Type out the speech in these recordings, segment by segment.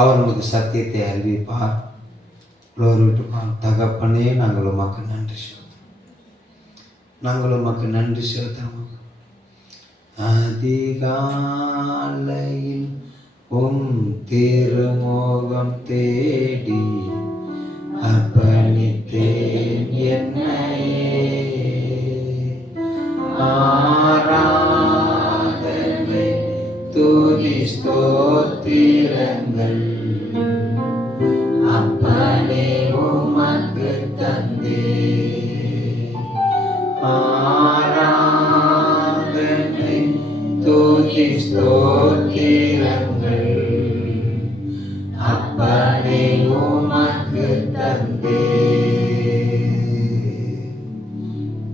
அவர் நமக்கு சத்தியத்தை அறிவிப்பார். விட்டுப்பார். தகப்பனே, நாங்கள் உமக்கு நன்றி செலுத்தும். நாங்கள் உமக்கு நன்றி செலுத்தணும். அதிகாலையில் திருமுகம் தேடி அர்ப்பணித்தேன் என்னையே. ஆராதனை துதி ஸ்தோத்திரங்கள் அப்பனே உமக்கு தந்தே. ஆராதனை துதி ஸ்தோத்திரங்கள் அப்பனே உமக்கு தந்தே.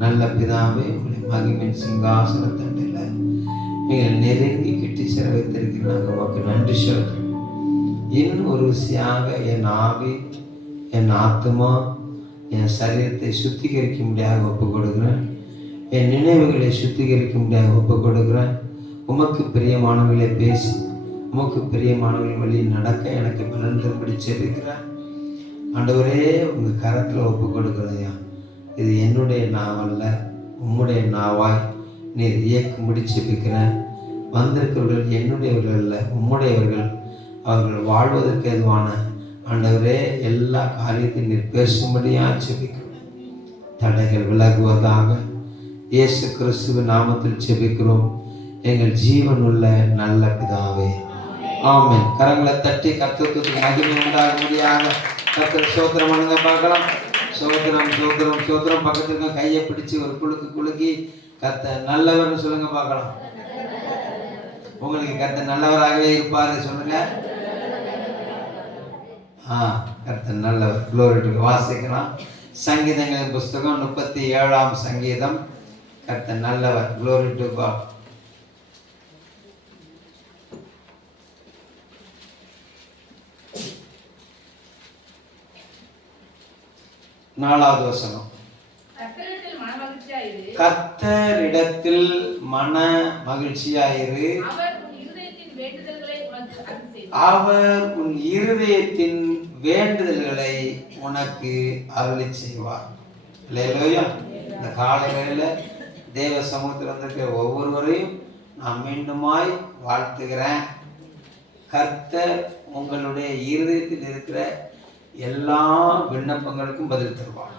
நல்ல பிதாவே, உங்களுடைய மகிமையின் சிங்காசன தண்டையில் நீங்கள் நெருங்கி கிட்டி சிற வைத்திருக்கிற நாங்கள் உமக்கு நன்றி சொல்கிறோம். இன்னும் ஒரு ருசியாக என் ஆவி, என் ஆத்மா, என் சரீரத்தை சுத்திகரிக்க முடியாத ஒப்புக் கொடுக்குறேன். என் நினைவுகளை சுத்திகரிக்க முடியாத ஒப்புக் கொடுக்குறேன். உமக்கு பிரியமானவர்களை பேசி உமக்கு பிரியமானவர்கள் வழி நடக்க எனக்கு பலன்படி செபிக்கிறேன். ஆண்டவரே, உங்கள் கரத்தில் ஒப்புக் கொடுக்குறதையா, இது என்னுடைய நாவல்ல, உம்முடைய நாவாய் நீர் இயக்கும்படி செபிக்கிறேன். வந்திருக்கிறவர்கள் என்னுடையவர்கள் அல்ல, உம்முடையவர்கள். அவர்கள் வாழ்வதற்கு எதுவான ஆண்டவரே எல்லா காரியத்தையும் நீர் பேசும்படியாக செபிக்கிறோம். தடைகள் விலகுவதாக இயேசு கிறிஸ்துவின் நாமத்தில் செபிக்கிறோம் எங்கள் ஜீவனுள்ள நல்ல பிதாவே, ஆமென். கரங்களை தட்டி கர்த்தருக்கு மகிமை உண்டாக முடியாத கர்த்தர் சோத்திரம் பண்ணுங்க பார்க்கலாம். சோத்திரம் சோத்திரம் சோத்திரம். பக்கத்துக்கு கையை பிடிச்சி ஒரு குலுக்கி கர்த்தர் நல்லவர்னு சொல்லுங்க பார்க்கலாம். உங்களுக்கு கர்த்தர் நல்லவராகவே இருப்பாரு சொல்லுங்க. கர்த்தர் நல்லவர். குளோரி. வாசிக்கலாம். சங்கீதங்களின் புஸ்தகம் 37ஆம் சங்கீதம். கர்த்தர் நல்லவர். Glory to God. 4வது வசனம். கர்த்தரிடத்தில் மன மகிழ்ச்சியாயிரு, அவர் உன் இருதயத்தின் வேண்டுதல்களை உனக்கு அருளி செய்வார். இல்லையா? இந்த காலை வேளையில தேவ சமூகத்தில் வந்திருக்கிற ஒவ்வொருவரையும் நான் மீண்டுமாய் வாழ்த்துகிறேன். கர்த்தர் உங்களுடைய இருதயத்தில் இருக்கிற எல்லா விண்ணப்பங்களுக்கும் பதில் தருவார்.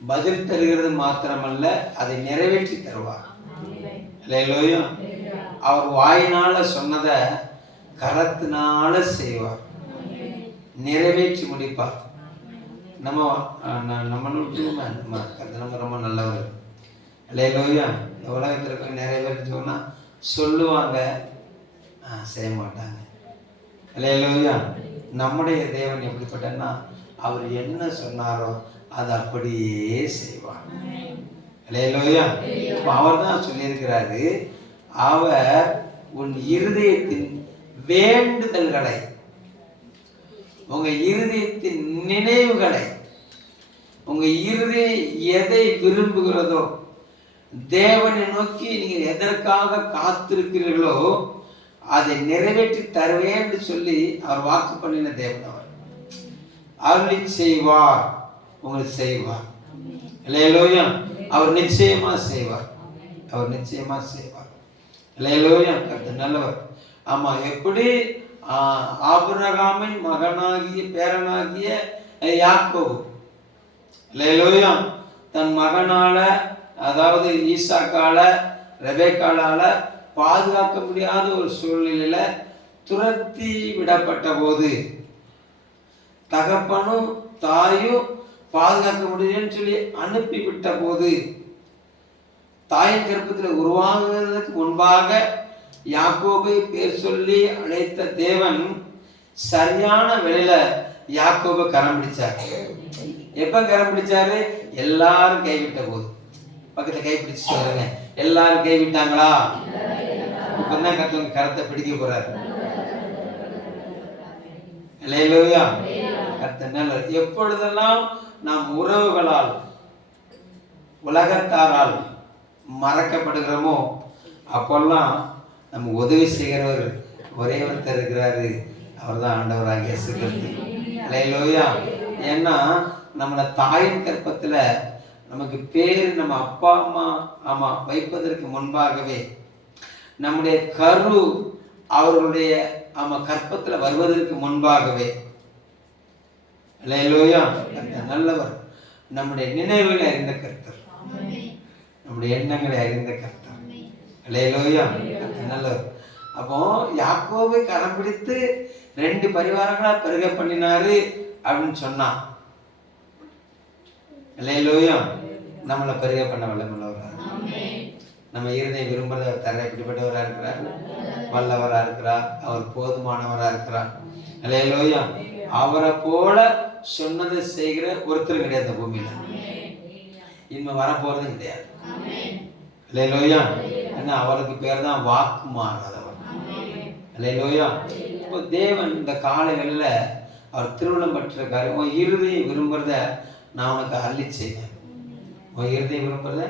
பதில் தருகிறது மாத்திரமல்ல, அதை நிறைவேற்றி தருவார். இல்லையா? அவர் வாயினால சொன்னதை கரத்தினால செய்வார், நிறைவேற்றி முடிப்பார். நம்ம ரொம்ப நல்லவர். இல்லையா? இந்த உலகத்தில் இருக்க நிறைய பேர் சொன்னா சொல்லுவாங்க, செய்ய மாட்டாங்க. இல்லையா? நம்முடைய தேவன் எப்படிப்பட்டன்னா, அவர் என்ன சொன்னாரோ அதை அப்படியே செய்வார். இல்லையா? அவர் தான் சொல்லியிருக்கிறாரு, அவர் உன் இருதயத்தின் வேண்டுதல்களை, உங்க இருதயத்தின் நினைவுகளை, உங்க இருதயம் எதை விரும்புகிறதோ, தேவனை நோக்கி நீங்கள் எதற்காக காத்திருக்கிறீர்களோ அதை நிறைவேற்றி தருவேன் என்று சொல்லி அவர் வாக்கு பண்ணின தேவன். அவர் அருளி செய்வார், உங்களுக்கு செய்வார். இல்லையா? அவர் நிச்சயமா செய்வார், அவர் நிச்சயமா செய்வார். இல்லையா? கர்த்தர் நல்லவர். ஆமா, எப்படி ஆபிரகாமின் மகனாகிய பேரனாகிய யாக்கோபு, இல்லையா, தன் மகனால, அதாவது ஈசாக்கால, ரெபேக்காளால பாதுகாக்க முடியாத ஒரு சூழ்நிலையில துரத்தி விடப்பட்ட போது, தகப்பனும் தாயும் பாதுகாக்க முடியும்னு சொல்லி அனுப்பி விட்ட போது, தாயின் கர்ப்பத்தில் உருவாகுவதற்கு முன்பாக யாக்கோபை பேர் சொல்லி அழைத்த தேவன் சரியான வேளையில யாக்கோபை கரம் பிடிச்சார். எப்ப கரம் பிடிச்சாரு? எல்லாரும் கைவிட்ட போது. பக்கத்துல கை பிடிச்சு சொல்லுங்க, எல்லாரும் கைவிட்டாங்களா? இப்பதான் கர்த்தர் கரத்தை பிடிக்க போறாரு. அல்லேலூயா. கர்த்தர் நல்லவர். எப்பொழுதெல்லாம் நாம் உறவுகளால், உலகத்தாரால் மறக்கப்படுகிறோமோ அப்பெல்லாம் நம்ம உதவி செய்கிறவர் ஒரே ஒருத்தர் இருக்கிறாரு, அவர் தான் ஆண்டவராகிய இயேசு கிறிஸ்து. அல்லேலூயா. ஏன்னா நம்மளை தாயின் கற்பத்துல நமக்கு பேர் நம்ம அப்பா அம்மா வைப்பதற்கு முன்பாகவே நம்முடைய கரு அவர்களுடைய கற்பத்துல வருவதற்கு முன்பாகவே, அல்லேலூயா, நல்லவர், நம்முடைய நினைவுகளை அறிந்த கர்த்தர், நம்முடைய எண்ணங்களை அறிந்த கர்த்தர், அல்லேலூயா, நல்லவர். அப்போ யாக்கோபை கரம் பிடித்து 2 பரிவாரங்களா பெருக பண்ணினாரு அப்படின்னு சொன்னான். அல்லேலூயா. நம்மளை பெருக பண்ண வல்லவரா, நம்ம இருதயம் விரும்புறத தர எப்படிப்பட்டவரா இருக்கிறார்? வல்லவரா இருக்கிறார். அவர் போதுமானவரா இருக்கிறார். அல்லேலூயா. அவரை போல சொன்னதை செய்கிற ஒருத்தர் கிடையாது இந்த பூமியில. இனிமே வரப்போறதும் கிடையாது. அல்லேலூயா. ஏன்னா அவருக்கு பேர் தான் வாக்கு மாறாதவர். அல்லேலூயா. இப்போ தேவன் இந்த காலைகளில் அவர் திருமணம் பெற்றிருக்காரு. உன் இருதயம் விரும்புறத நான் உனக்கு அள்ளி செய்வேன். உன் இருதயம் விரும்புறத,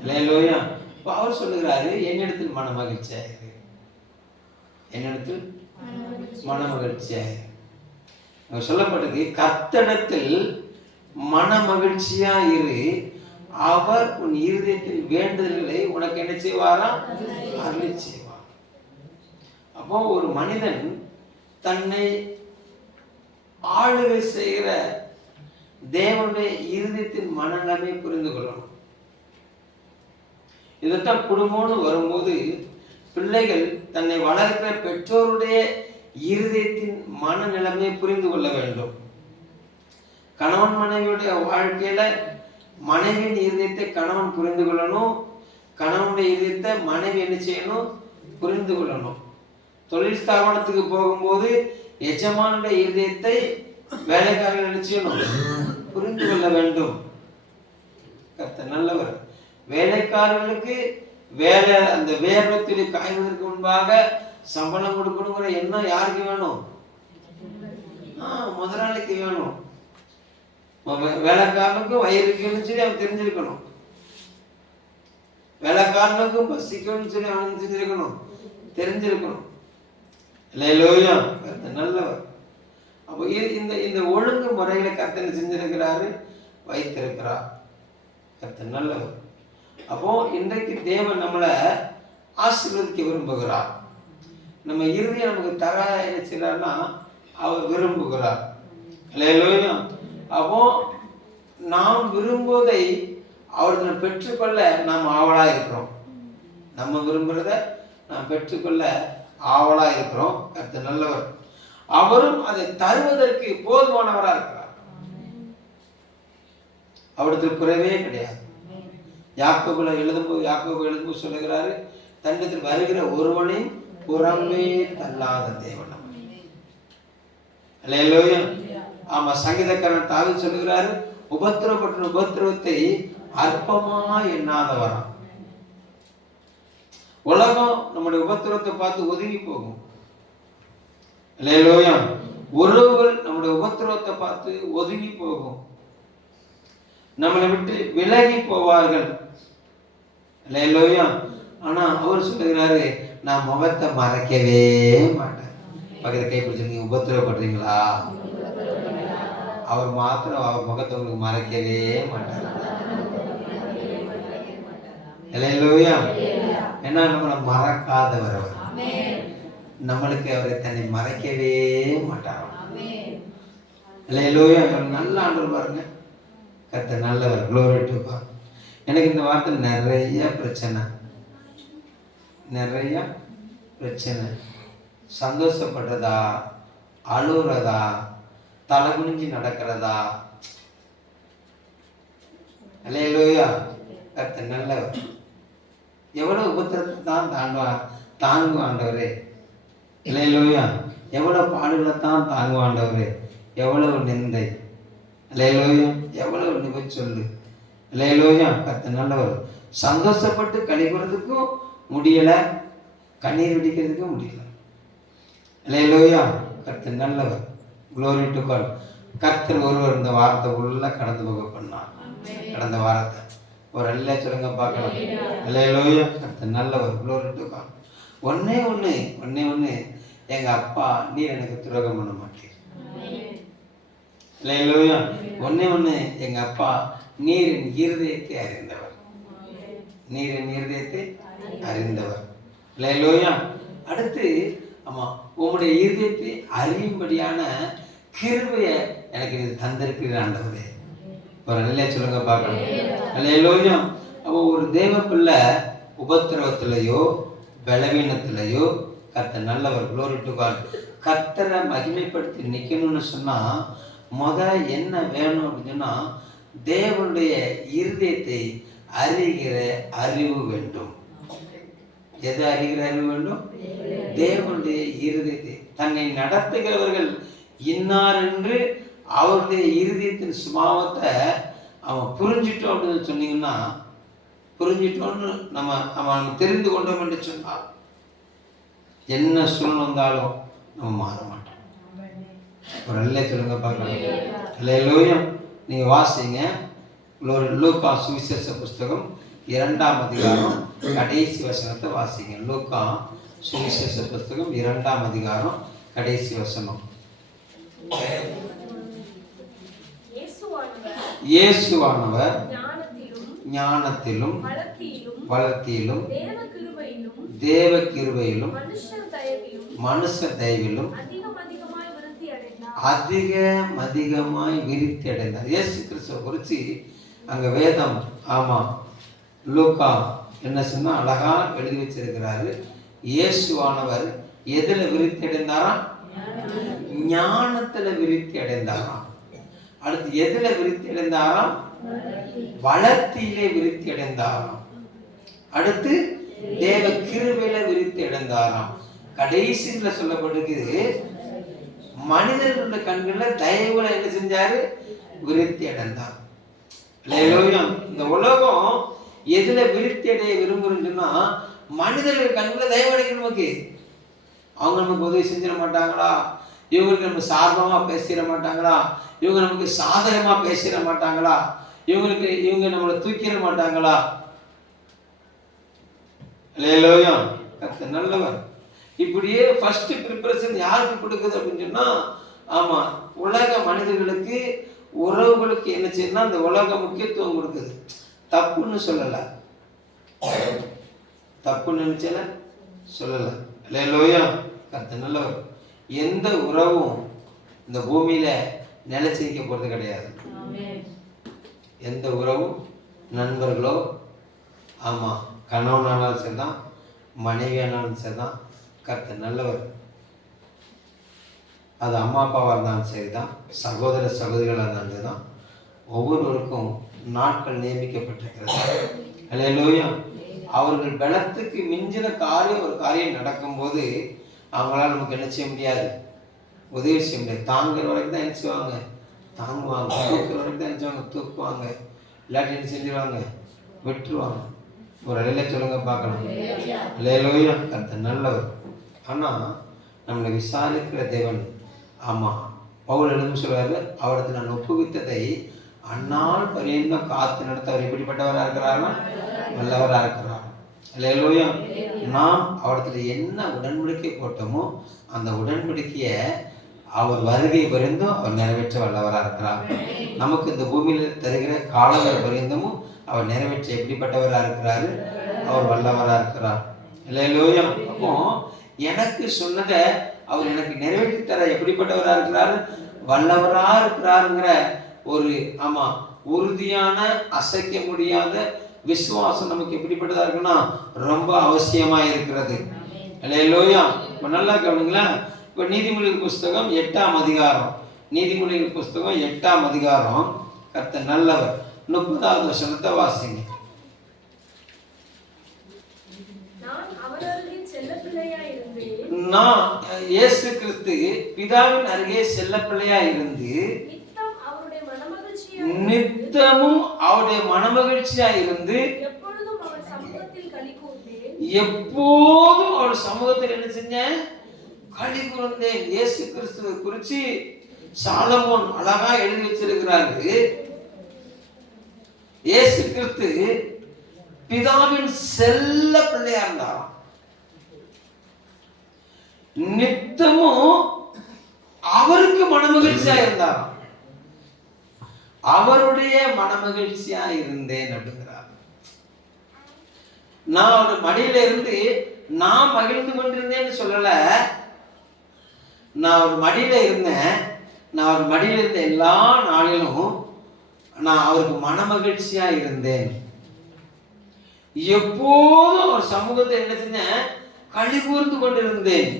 அல்லேலூயா. இப்போ அவர் சொல்லுகிறாரு, என்னிடத்தில் மன மகிழ்ச்சியாயிரு, என்னிடத்தில் மன மகிழ்ச்சியாயிரு. சொல்லப்பட்டது, கர்த்தரிடத்தில் மன மகிழ்ச்சியா இரு, அவர் உன் இருதயத்தில் வேண்டுதல்களை உனக்கு என்ன செய்வாரா? அருளி செய்வார். அப்போ ஒரு மனிதன் தன்னை ஆளுகை செய்கிற தேவனுடைய இருதயத்தின் மனநிலைமை புரிந்து கொள்ளணும். இதைத்தான் குடும்பம்னு வரும்போது பிள்ளைகள் தன்னை வளர்க்கிற பெற்றோருடைய இருதயத்தின் மனநிலைமையை புரிந்து கொள்ள வேண்டும். கணவன் மனைவியுடைய வாழ்க்கையில மனைவியின் இருதயத்தை கணவன் புரிந்து கொள்ளணும், கணவனுடைய இருதயத்தை மனைவி என்ன செய்யணும்? புரிந்து கொள்ளணும். தொழில் ஸ்தாபனத்துக்கு போகும்போது எஜமானுடைய இருதயத்தை வேலைக்காரர்கள் என்ன செய்யணும்? புரிந்து கொள்ள வேண்டும். கர்த்தர் நல்லவர். வேலைக்காரர்களுக்கு வேலை, அந்த வேர்வத்தில் காய்வதற்கு முன்பாக சம்பளம் கொடுக்கணுங்கிற எண்ணம் யாருக்கு வேணும்? முதலாளிக்கு வேணும். வேலைக்காரனுக்கும் வயிறுக்குன்னு சொல்லி அவன் தெரிஞ்சிருக்கணும், வேலைக்காரனுக்கும் பசிக்கும்னு சொல்லி அவன் தெரிஞ்சிருக்கணும். அல்லேலூயா. கர்த்தர் நல்லவர். அப்போ இந்த ஒழுங்கு முறையில கர்த்தர் செஞ்சிருக்கிறாரு, வைத்திருக்கிறார். கர்த்தர் நல்லவர். அப்போ இன்றைக்கு தேவன் நம்மளை ஆசீர்வதிக்க விரும்புகிறார். நம்ம இறுதியை நமக்கு தர என்ன செய்யறாருன்னா அவர் விரும்புகிறார். அல்லேலூயா. அப்போ நாம் விரும்புவதை அவர்கள் பெற்றுக்கொள்ள நாம் ஆவலா இருக்கிறோம். நம்ம விரும்புறத நாம் பெற்றுக்கொள்ள ஆவலா இருக்கிறோம். கர்த்தர் நல்லவர். அவரும் அதை தருவதற்கு போதுமானவரா இருக்கிறார். அவருக்கு குறைவே கிடையாது. யாக்கோபு எழுதும்போது சொல்லுகிறாரு, தன்னிடத்தில் வருகிற ஒருவனையும் புறமே தள்ளாத தேவன். அல்லேலூயா. ஆமா, சங்கீதக்காரன் தாவீது சொல்லுகிறாரு, உபத்திரவப்பட்ட உபத்திரவத்தை அற்பமா எண்ணாதவராம். உலகம் நம்முடைய உபத்திரவத்தை பார்த்து ஒதுங்கி போகும். அல்லேலூயா. உறவுகள் நம்முடைய உபத்திரவத்தை பார்த்து ஒதுங்கி போகும், நம்மளை விட்டு விலகி போவார்கள். அல்லேலூயா. ஆனா அவர் சொல்லுகிறாரு, நான் முகத்தை மறைக்கவே மாட்டேன். பக்கத்துல கை பிடிச்சு, நீங்க உபத்திரவப்படுறீங்களா? அவர் மாத்திரம் அவர் முகத்தை உங்களுக்கு மறைக்கவே மாட்டார். அல்லேலூயா. ஏன்னா நம்மளை மறக்காதவர் அவர். நம்மளுக்கு அவரை தன்னை மறைக்கவே மாட்டார். அல்லேலூயா. நல்ல ஆண்டவர் பாருங்க. கர்த்தர் நல்லவர். Glory to God. எனக்கு இந்த வார்த்தை நிறைய பிரச்சனை. சந்தோஷப்படுறதா, அழுறதா, தலை குனிஞ்சு நடக்கிறதா? அல்லேலூயா. கர்த்தர் நல்லவர். எவ்வளவு உபத்திரத்தை தான் தாங்கும் ஆண்டவரே. அல்லேலூயா. எவ்வளவு பாடுகளைத்தான் தாங்கும் ஆண்டவரே. எவ்வளவு நிந்தை, அல்லேலூயா, எவ்வளவு நிப சொல்லு. அல்லேலூயா. கர்த்தர் நல்லவர். சந்தோஷப்பட்டு கழிக்கிறதுக்கும் முடியல, கண்ணீர் வெடிக்கிறதுக்கும் முடியல. அல்லேலூயா. கர்த்தர் நல்லவர். Glory to God. கர்த்தர் ஒருவர் இந்த வாரத்தை உள்ள கடந்து போக பண்ணார். கடந்த வாரத்தை ஒரு அல்ல சொல்லுங்க பார்க்கலாம். அல்லேலூயா. கர்த்தர் நல்லவர். Glory to God. ஒன்னே ஒன்று எங்க அப்பா நீர் எனக்கு துரோகம் பண்ண மாட்டீர். இல்லையா? ஒண்ணு எங்க அப்பா நீர் என் இருதயத்தை அறிந்தவர், நீர் என் இருதயத்தை அறிந்தவர். இல்லையா? அடுத்து ஆமா, உங்களுடைய இருதயத்தை அறியும்படியான கிருபையை எனக்கு இது தந்திருக்கிற ஆண்டவரே. ஒரு நிலையை சொல்லுங்க பார்க்கலாம். இல்லையா? அப்போ ஒரு தேவ பிள்ளை உபத்திரவத்திலையோ பலவீனத்திலையோ கர்த்தர் நல்லவர். Glory to God. கர்த்தரை மகிமைப்படுத்தி நிற்கணும்னு சொன்னா என்ன வேணும் அப்படின்னு சொன்னா தேவனுடைய இருதயத்தை அறிகிற அறிவு வேண்டும். எதை அறிகிற அறிவு வேண்டும்? தேவனுடைய இருதயத்தை. தன்னை நடத்துகிறவர்கள் இன்னார் என்று அவருடைய இருதயத்தின் சுபாவத்தை அவன் புரிஞ்சிட்டோம் அப்படின்னு சொன்னீங்கன்னா, புரிஞ்சிட்டோன்னு நம்ம தெரிந்து கொண்டோம் என்று சொன்னால் என்ன சூழ்நிலை வந்தாலும் நம்ம மாற மாட்டோம். ஒரு அல்ல சொல்லுங்க பார்க்கலாம். அல்லேலூயா. நீங்கள் வாசிங்க லூக்கா சுவிசேஷ புஸ்தகம் 2ஆம் அதிகாரம் கடைசி வசனத்தை வாசிங்க. லூக்கா சுவிசேஷ புஸ்தகம் 2ஆம் அதிகாரம் கடைசி வசனம். இயேசுவானவர் ஞானத்திலும் வளர்த்தியிலும் தேவ கிருபையிலும் மனுஷ தயவிலும் அதிகமாய் விருத்தி அடைந்தார். இயேசு கிறிஸ்துவை குறித்து அங்க வேதம் லூக்கா என்ன சொன்னா அழகா எழுதி வச்சிருக்கிறாரு. இயேசுவானவர் எதுல விருத்தி அடைந்தாராம்? ஞானத்துல விருத்தி அடைந்தாராம். அடுத்து எதுல விருத்தி அடைந்தாராம்? வளர்த்தியிலே விருத்தி அடைந்தாராம். அடுத்து தேவ கிருபையில விருத்தி அடைந்தாராம். கடைசியில சொல்லப்பட்டிருக்குது மனிதர்களுடைய கண்கள்ல தயவுல என்ன செஞ்சாரு? விருத்தி அடைந்தார். இந்த உலகம் எதுல விருத்தி அடைய விரும்புறதுன்னா மனிதர்கள் கண்கள்ல தயவு அடைக்கணும். நமக்கு அவங்க நமக்கு உதவி செஞ்சிட மாட்டாங்களா? இவங்களுக்கு நம்ம சார்பமா பேசிட மாட்டாங்களா? இவங்க நமக்கு சாதகமா பேசிட மாட்டாங்களா? இவங்க நம்மளை தூக்கிட மாட்டாங்களா? அல்லேலூயா. கர்த்தர் நல்லவர். இப்படியே ஃபர்ஸ்ட் ப்ரிப்பரேஷன் யாருக்கு கொடுக்குது அப்படின்னு சொன்னா உலக மனிதர்களுக்கு உறவுகளுக்கு என்ன செய்யணும்னா அந்த உலக முக்கியத்துவம் கொடுக்குது. தப்புன்னு சொல்லல, தப்புன்னு நினைச்சல சொல்லல. அல்லேலூயா. கர்த்தர் நல்லவர். எந்த உறவும் இந்த பூமியில நிலைச்சிக்க போறது கிடையாது. எந்த உறவும் நண்பர்களோ கணவனானாலும் சரிதான், மனைவியானாலும் சரிதான், கர்த்தர் நல்லவர். அது அம்மா அப்பாவாக இருந்தாலும் சரிதான், சகோதர சகோதரிகளாக இருந்தாலும் சரிதான், ஒவ்வொருவருக்கும் நாட்கள் நியமிக்கப்பட்டிருக்கிறது. அல்லேலூயா. அவர்கள் பலத்துக்கு மிஞ்சின ஒரு காரியம் நடக்கும்போது அவங்களால நமக்கு என்ன செய்ய முடியாது? உதவி செய்ய முடியாது. தாங்குற வரைக்கும் தான் என்ன செய்வாங்க? தாங்குவாங்க. தூக்குற வரைக்கும் தான் என்ன செய்வாங்க? தூக்குவாங்க. இல்லாட்டி என்ன செஞ்சிருவாங்க? விட்டுருவாங்க. ஒரு அலையில சொல்லுங்க பார்க்கலாம். அல்லேலூயா. கர்த்தர் நல்லவர். ஆனால் நம்மளை விசாரிக்கிற தேவன் பவுல் எழுந்து சொல்வாரு, அவரது நான் ஒப்புவித்ததை அந்நாள் பரியந்தம் காத்து நடத்த அவர் எப்படிப்பட்டவராக இருக்கிறாரா? நல்லவராக இருக்கிறார். அல்லேலூயா. நாம் அவரத்துல என்ன உடன்படிக்கை போட்டோமோ அந்த உடன்படிக்கையை அவர் வருகை பரிந்தும் அவர் நிறைவேற்ற வல்லவராக இருக்கிறார். நமக்கு இந்த பூமியில தருகிற காலங்கள் பரிந்துமும் அவர் நிறைவேற்ற எப்படிப்பட்டவராக இருக்கிறாரு? அவர் வல்லவராக இருக்கிறார். அல்லேலூயா. அப்போ எனக்கு சொன்னதை அவர் எனக்கு நிறைவேற்றி தர எப்படிப்பட்டவராக இருக்கிறாரு? வல்லவராக இருக்கிறாருங்கிற ஒரு உறுதியான அசைக்க முடியாத விசுவாசம் நமக்கு எப்படிப்பட்டதா இருக்குன்னா ரொம்ப அவசியமா இருக்கிறது. அல்லேலூயா. இப்போ நல்லா கவனிங்களா. இப்போ நீதிமொழிகள் புஸ்தகம் 8ஆம் அதிகாரம், நீதிமொழிகள் புஸ்தகம் 8ஆம் அதிகாரம் கர்த்தர் நல்லவர் 30வது வசனத்தை வாசிங்க. நான் இயேசு கிறிஸ்து பிதாவின் அருகே செல்ல பிள்ளையா இருந்து நித்தமும் அவருடைய மனமகிழ்ச்சியா இருந்து எப்போதும் அவர் சமூகத்தில் என்ன செஞ்சேன்? களி கூர்ந்தேன். இயேசு கிறிஸ்துவை குறித்து சாலமோன் அழகா எழுதி வச்சிருக்கிறாரு. இயேசு கிறிஸ்து பிதாவின் செல்ல பிள்ளையா இருந்தாராம். நித்தமும் அவருக்கு மனமகிழ்ச்சியா இருந்தாராம். அவருடைய மனமகிழ்ச்சியா இருந்தேன் அப்படிங்கிறார். நான் ஒரு மடியில இருந்து நான் மகிழ்ந்து கொண்டிருந்தேன்னு சொல்லல. நான் ஒரு மடியில இருந்தேன். நான் ஒரு மடியில இருந்த எல்லா நாளிலும் நான் அவருக்கு மனமகிழ்ச்சியா இருந்தேன். எப்போதும் ஒரு சமூகத்தை என்ன செஞ்சேன்? களி கூர்ந்து கொண்டிருந்தேன்,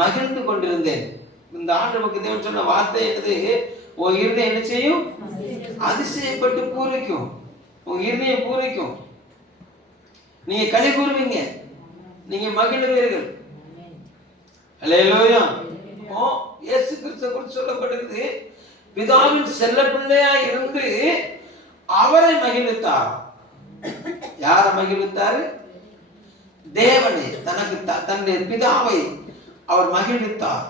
மகிழ்ந்து கொண்டிருந்தேன். இந்த ஆண்டு நமக்கு தேவன் சொன்ன வார்த்தை என்னது? உன் இருதயம் என்ன செய்யும்? அதிசயப்பட்டு பூரிக்கும். உன் இருதயம் பூரிக்கும். நீங்க களி கூறுவீங்க, நீங்க மகிழ்வீர்கள். அல்லேலூயா. இயேசு கிறிஸ்து குறித்து சொல்லப்பட்டிருக்கு, பிதாவின் செல்ல பிள்ளையா இருந்து அவரை மகிழ்வித்தார். யாரை மகிழ்வித்தாரு? தேவனை, தனக்கு தன்னுடைய பிதாவை அவர் மகிழ்வித்தார்.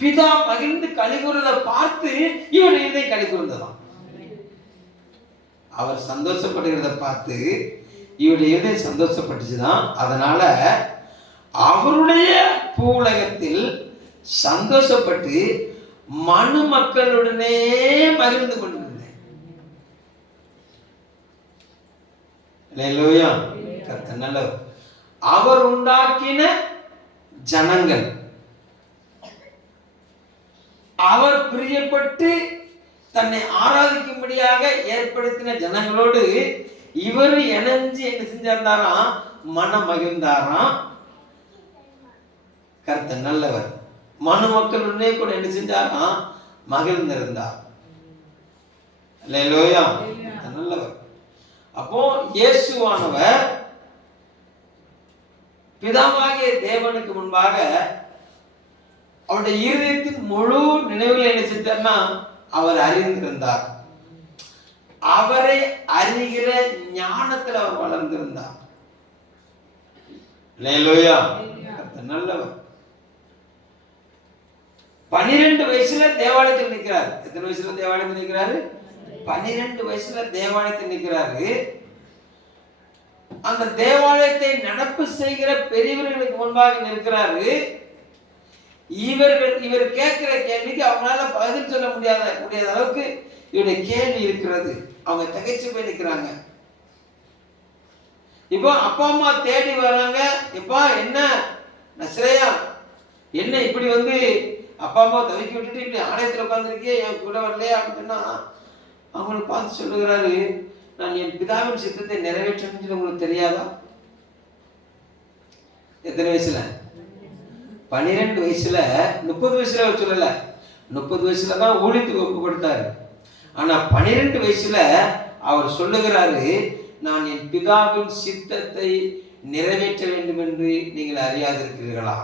பிதா மகிழ்ந்து கலிகூறதை பார்த்து இவன் இருதயம் கலிகூர்ந்ததாம். அவர் சந்தோஷப்படுகிறத பார்த்து இவருடைய இருதயம் சந்தோஷப்பட்டுச்சுதான். அதனால அவருடைய பூலகத்தில் சந்தோஷப்பட்டு மனு மக்களுடனே மகிழ்ந்து கொண்டிருந்தேன். அல்லேலூயா. கர்த்தர் நல்லவர். அவர் உண்டாக்கின ஜனங்கள், அவர் பிரியப்பட்டு தன்னை ஆராதிக்கும்படியாக ஏற்படுத்தின ஜனங்களோடு இவர் இணைஞ்சு என்ன செஞ்சிருந்தாராம்? மனம் மகிழ்ந்தாராம். கர்த்தர் நல்லவர். மனு மக்களுடனே கூட என்ன செஞ்சாராம்? மகிழ்ந்திருந்தார். அல்லேலூயா. நல்லவர். அப்போ இயேசுவானவர் பிதாவாகிய தேவனுக்கு முன்பாக அவருடைய இருதயத்தின் முழு நினைவுகளை என்ன செஞ்சார்னா அவர் அறிந்திருந்தார். அவரை அறிகிற ஞானத்தில் அவர் வளர்ந்திருந்தார். அல்லேலூயா. நல்லவர். 12 வயசுல தேவாலயத்தில் நிற்கிறார். எத்தனை வயசுல தேவாலயத்தில் நிற்கிறாரு? 12 வயசுல தேவாலயத்தில் நிற்கிறாரு. அந்த தேவாலயத்தை நடப்பு செய்கிற பெரியவர்களுக்கு முன்பாக நிற்கிறாரு. இவர் கேட்கிற கேள்விக்கு அவங்களால பதில் சொல்ல முடியாத அளவுக்கு இவருடைய கேள்வி இருக்கிறது. அவங்க திகைச்சு போய் நிற்கிறாங்க. இப்போ அப்பா அம்மா தேடி வராங்க. எப்பா என்ன நஸ்ரேயா, என்ன இப்படி வந்து அப்பா அம்மா தவிக்க விட்டுட்டு இப்படி ஆலயத்தில் உட்காந்துருக்கே, என் கூட வரலையா அப்படின்னா அவங்களை பார்த்து சொல்லுகிறாரு, நான் என் பிதாவின் சித்தத்தை நிறைவேற்றணும்னு உங்களுக்கு தெரியாதா? எத்தனை வயசுல? 12 வயசுல. 30 வயசுல அவர் சொல்லல. 30 வயசுல தான் ஊழியத்துக்கு ஒப்பு கொடுத்தாரு. ஆனா 12 வயசுல அவர் சொல்லுகிறாரு, நான் என் பிதாவின் சித்தத்தை நிறைவேற்ற வேண்டும் என்று நீங்கள் அறியாதிருக்கிறீர்களா?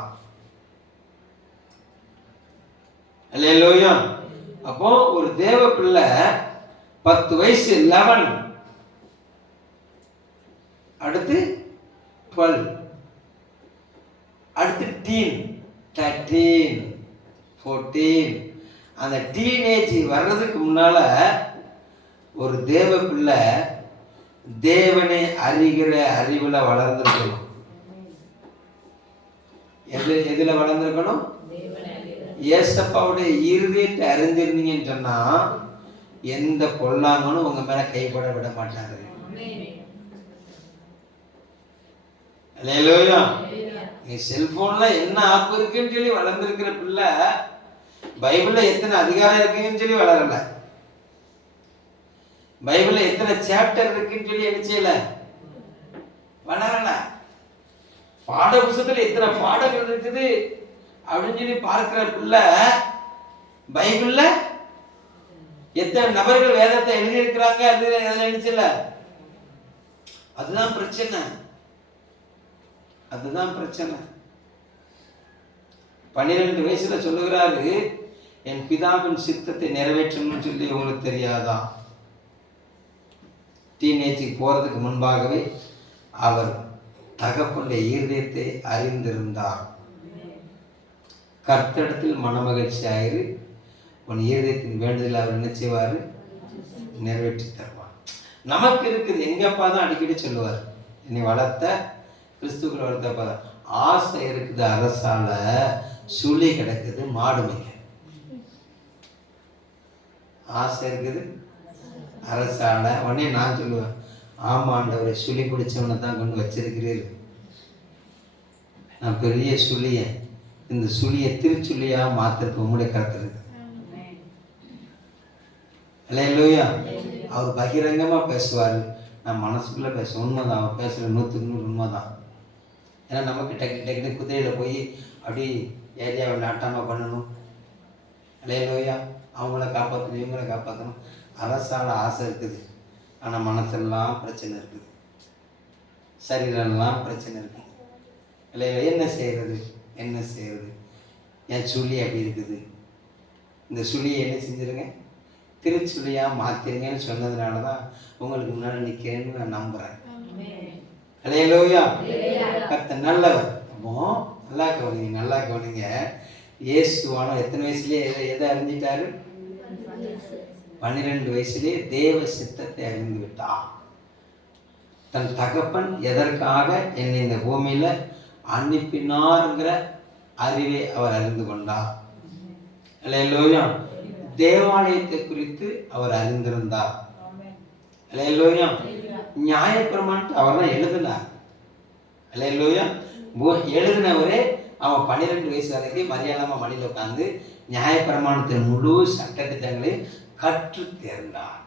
அல்லேலூயா. அப்போ ஒரு தேவ பிள்ளை 10 வயசு 11, அடுத்து 12, அடுத்து டீன் 13, 14, அந்த டீனேஜ் வர்றதுக்கு முன்னால ஒரு தேவ பிள்ளை தேவனை அறிகிற அறிவுல வளர்ந்திருக்கணும். எதுல வளர்ந்திருக்கணும்? ஏசப்பாவுடைய இருதயத்தை அறிந்திருந்தீங்கன்னு சொன்னா எந்த பொல்லாங்கனும் உங்க மேல கைப்பட விட மாட்டாரு. அல்லேலூயா. நீ செல்போன்ல என்ன ஆப் இருக்குன்னு சொல்லி வளர்ந்துருக்கிற பிள்ளை பைபிள்ல எத்தனை அதிகாரம் இருக்குன்னு சொல்லி வளரல. பைபிள்ல எத்தனை சாப்டர் இருக்குன்னு சொல்லி என்ன செய்யல, வளரல. பாட புத்தகத்துல எத்தனை பாடங்கள் இருக்குது அப்படின்னு சொல்லி பார்க்கிற பிள்ளை பைபிள்ல எத்தனை நபர்கள் வேதத்தை எழுதியிருக்கிறாங்க அதுல நினைச்சல. அதுதான் பிரச்சனை. அதுதான் பிரச்சனை. 12 வயசுல சொல்லுகிறாரு, என் பிதாவின் சித்தத்தை நிறைவேற்றணும்னு சொல்லி உங்களுக்கு தெரியாதா? டீனேஜுக்கு போறதுக்கு முன்பாகவே அவர் தகப்பனுடைய இருதயத்தை அறிந்திருந்தார். கர்த்தரிடத்தில் மனமகிழ்ச்சி ஆயிரு, உன் இருதயத்தின் வேண்டுதல் அவர் என்ன செய்வார்? நிறைவேற்றி தருவார். நமக்கு இருக்குது. எங்கப்பா தான் அடிக்கடி சொல்லுவார், என்னை வளர்த்த கிறிஸ்துக்குள்ள வளர்த்தப்பா தான். ஆசை இருக்குது அரசால, சுழி கிடக்குது மாடு மேய்க்க. ஆசை இருக்குது அரசால. உடனே நான் சொல்லுவேன், ஆமாண்டவரை சுழி பிடிச்சவனை தான் கொண்டு வச்சிருக்கிறீர்கள். நான் பெரிய சுழியை, இந்த சுழியை திருச்சுழியாக மாத்திருக்க உங்களுடைய கருத்து இருக்கு. அல்லேலூயா. அவர் பகிரங்கமாக பேசுவார், நான் மனசுக்குள்ளே பேசுவேன். உண்மைதான், அவர் பேசுகிற 100க்கு 100 உண்மைதான். ஏன்னா நமக்கு டக்குன்னு குதிரையில் போய் அப்படி ஏரியாவை நாட்டாமல் பண்ணணும். அல்லேலூயா. அவங்கள காப்பாற்றணும், இவங்களை காப்பாற்றணும். அரசால ஆசை இருக்குது, ஆனால் மனசெல்லாம் பிரச்சனை இருக்குது, சரீரெல்லாம் பிரச்சனை இருக்குது. இல்லையா? என்ன செய்கிறது, என்ன செய்கிறது? என் சுழி அப்படி இருக்குது. இந்த சுழியை என்ன செஞ்சுருங்க, திருச்சுழியாக மாற்றிருங்கன்னு சொன்னதுனால தான் உங்களுக்கு முன்னாடி நிற்கிறேன்னு நான் நம்புகிறேன். அல்லேலூயா. கர்த்தர் நல்லவர். அப்போ நல்லா கவனிங்க, நல்லா கவனிங்க. இயேசுவான எத்தனை வயசுலேயே எதை அறிஞ்சிட்டாரு? 12 வயசுலேயே தேவ சித்தத்தை அறிந்து விட்டார். தன் தகப்பன் எதற்காக என்னை இந்த பூமியில் அனுப்பினார்ங்கிற அறிவை அவர் அறிந்து கொண்டார். அல்லேலூயா. தேவாலயத்தை குறித்து அவர் அறிந்திருந்தார். அல்லேலூயா. நியாயப்பிரமாணத்தை அவர் தான் எழுதினார். அல்லேலூயா. எழுதினவரே அவன் 12 வயசு வரைக்கும் மரியாதை மடியில் உட்காந்து நியாயப்பிரமாணத்தின் முழு சட்டத்திட்டங்களையும் கற்று தேர்ந்தார்.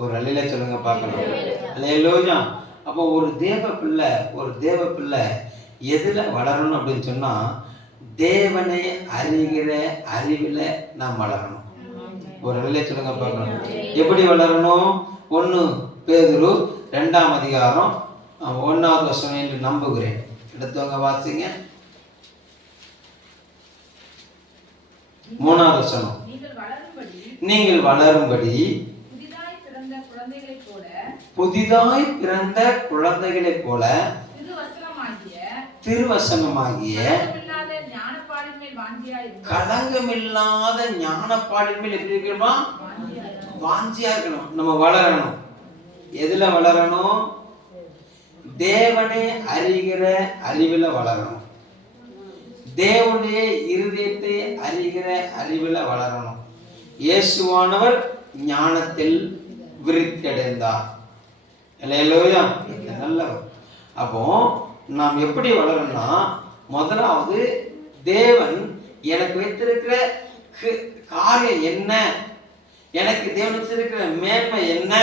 ஒரு அல்லேலூயா சொல்லுங்க பார்க்கலாம். அல்லேலூயா. அப்போ ஒரு தேவ பிள்ளை எதில் வளரணும் அப்படின்னு சொன்னால், தேவனை அறிகிற அறிவில் நாம் வளரணும். ஒரு அல்லேலூயா சொல்லுங்க பார்க்கலாம். எப்படி வளரணும்? 1 பேதுரு 2ஆம் அதிகாரம் 1வது வசனம் என்று நம்புகிறேன். எடுத்தவங்க வாசிங்க. 3வது வசனம். நீங்கள் வளரும்படி புதிதாய் பிறந்த குழந்தைகளைப் போல திருவசனமாகிய களங்கமில்லாத ஞானப்பாடின் மேல் எப்படி இருக்கணுமா? வாஞ்சியா இருக்கணும். நம்ம வளரணும். எதுல வளரணும்? தேவனை அறிகிற அறிவில் வளரணும். தேவனுடைய இருதயத்தை அறிகிற அறிவில் வளரணும். இயேசுவானவர் ஞானத்தில் விருத்தி அடைந்தார். அல்லேலூயா. நல்லவர். அப்போ நாம் எப்படி வளரணும்னா, முதலாவது தேவன் எனக்கு வைத்திருக்கிற காரியம் என்ன, எனக்கு தேவன் வச்சிருக்கிற மேன்மை என்ன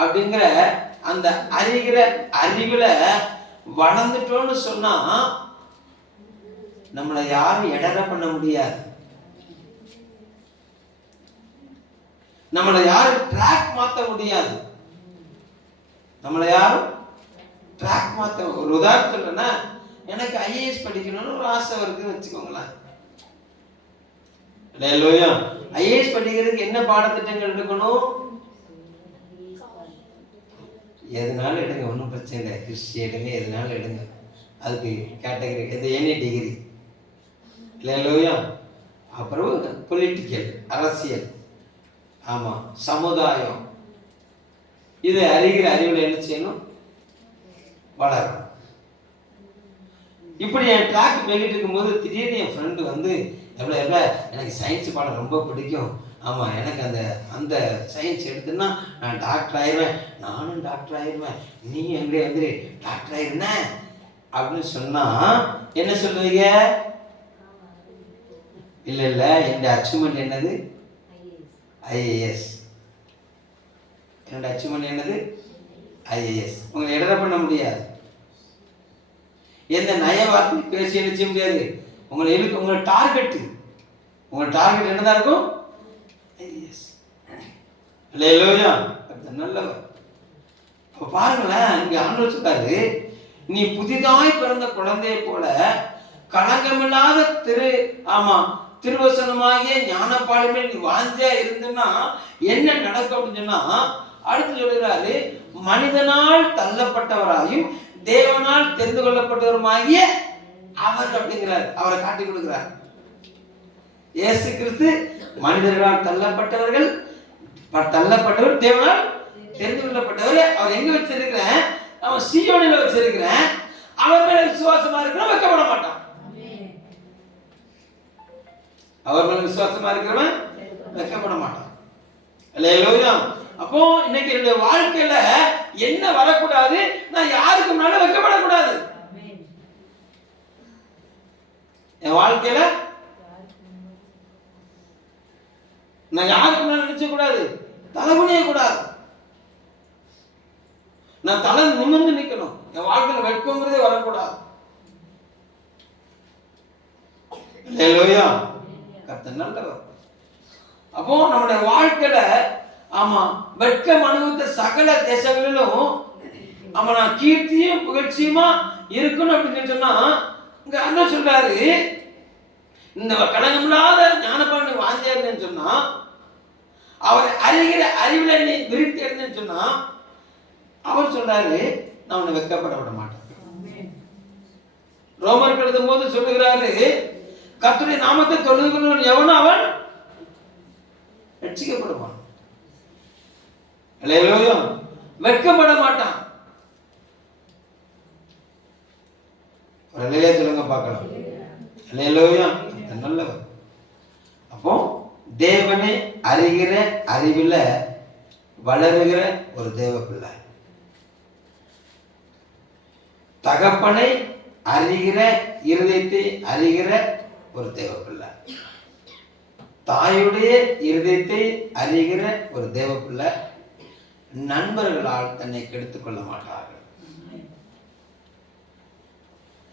அப்படிங்கிற அந்த அறிகிற அறிவில் வளர்ந்துட்டோன்னு சொன்னா நம்மளை யாரும் எடர பண்ண முடியாது. நம்மளை யாரும் ட்ராக் மாற்ற முடியாது. நம்மளை யாரும் ட்ராக் மாற்ற. ஒரு உதாரணத்துலன்னா, எனக்கு ஐஏஎஸ் படிக்கணும்னு ஒரு ஆசை வருதுன்னு வச்சுக்கோங்களேன். அல்லேலூயா. ஐஏஎஸ் படிக்கிறதுக்கு என்ன பாடத்திட்டங்கள் எடுக்கணும்? எதுனாலும் எடுங்க, ஒன்றும் பிரச்சனை இல்லை. ஹிஸ்ட்ரி எடுங்க, எதுனாலும் எடுங்க. அதுக்கு கேட்டகரி எது, எனி டிகிரி. அல்லேலூயா. அப்புறம் பொலிட்டிக்கல், அரசியல், ஆமாம், சமுதாயம், இது அறிகிற அறிவில் என்ன செய்யணும்? வளரணும். இப்படி என் ட்ராக் போய்கிட்டு இருக்கும்போது திடீர்னு என் ஃப்ரெண்டு வந்து, எவ்வளோ எனக்கு சயின்ஸ் பாடம் ரொம்ப பிடிக்கும், ஆமாம் எனக்கு அந்த சயின்ஸ் எடுத்துன்னா நான் டாக்டர் ஆயிடுவேன், நானும் டாக்டர் ஆயிடுவேன், நீ எங்களே வந்து டாக்டர் ஆயிருந்த அப்படின்னு சொன்னால் என்ன சொல்லுவீங்க? இல்லை என்னுடைய அச்சீவ்மெண்ட் என்னது? ஐஏஎஸ். என்னோட அச்சீவ்மெண்ட் என்னது? ஐஏஎஸ். உங்களை எடர பண்ண முடியாது. எந்த நய வார்த்தை பேசி என்ன செய்ய முடியாது. உங்களை டார்கெட் என்னதான் இருக்கும்? ஐஏஎஸ். அல்லேலூயா. நல்லவர். அப்ப பாருங்களேன், இங்க ஆண்டவர் சொல்றாரு, நீ புதிதாய் பிறந்த குழந்தையை போல களங்கமில்லாத திருவசனமாகிய ஞானப்பாடுமே நீ வாஞ்சியா இருந்துன்னா என்ன நடக்கும் அப்படின்னு சொன்னா, அடுத்து சொல்லுகிறாரு, மனிதனால் தள்ளப்பட்டவராயும் தேவனால் தெரிந்து கொள்ளப்பட்டவருமாகிய அவர் அப்படிங்கிறார். அவரை காட்டி கொடுக்கிறார். இயேசு கிறிஸ்து மனிதர்களால் தள்ளப்பட்டவர், தேவனால் தெரிந்து கொள்ளப்பட்டவர். அவர் எங்க வச்சிருக்கிறேன்? அவன் சீயோனில் வச்சிருக்கிறேன். அவர் மேல விசுவாசமா இருக்கிறவன் வெட்கப்பட மாட்டான். அவர் மேல விசுவாசமா இருக்கிறவன் வெட்கப்பட மாட்டான். அல்லேலூயா. அப்போ இன்னைக்கு என்னுடைய வாழ்க்கையில என்ன வரக்கூடாது? நான் யாருக்கு முன்னால வெட்கப்படக்கூடாது. என் வாழ்க்கையில நான் யாருக்கு முன்னால நினைச்ச கூடாது, தலைகுனிய கூடாது. நான் தலை நிமிர்ந்து நிக்கணும். என் வாழ்க்கையில வெட்கங்கிறதே வரக்கூடாது. அல்லேலூயா. கர்த்தர் நல்லவர். அப்போ நம்முடைய வாழ்க்கையில வெட்கம் அனுபவித்த சகல தேசங்களிலும் நான் கீர்த்தியும் புகழ்ச்சியுமா இருக்கணும் அப்படின்னு சொன்னா, இங்க அண்ணன் சொல்றாரு, இந்த கலங்கமில்லாத ஞானபாணி வாஞ்சியாருன்னு சொன்னா, அவர் அறிகிற அறிவுல நீ விருத்தி அடைஞ்சு சொன்னா, அவர் சொல்றாரு, நான் உன்னை வெட்கப்பட விட மாட்டேன். ரோமர் எழுதும் போது சொல்லுகிறாரு, கர்த்தருடைய நாமத்தை தொழுகிறவன் எவனோ அவன் ரட்சிக்கப்படுவான். அல்லேலூயா. வெட்கப்பட மாட்டான். ஒரு அல்லேலூயா சொல்லுங்க பார்க்கலாம். அல்லேலூயா. நல்லவர். அப்போ தேவனை அறிகிற அறிவில வளருகிற ஒரு தேவ பிள்ளை, தகப்பனை அறிகிற இருதயத்தை அறிகிற ஒரு தேவ பிள்ளை, தாயுடைய இருதயத்தை அறிகிற ஒரு தேவ பிள்ளை நண்பர்களால் தன்னை கெடுத்துக் கொள்ள மாட்டார்கள்.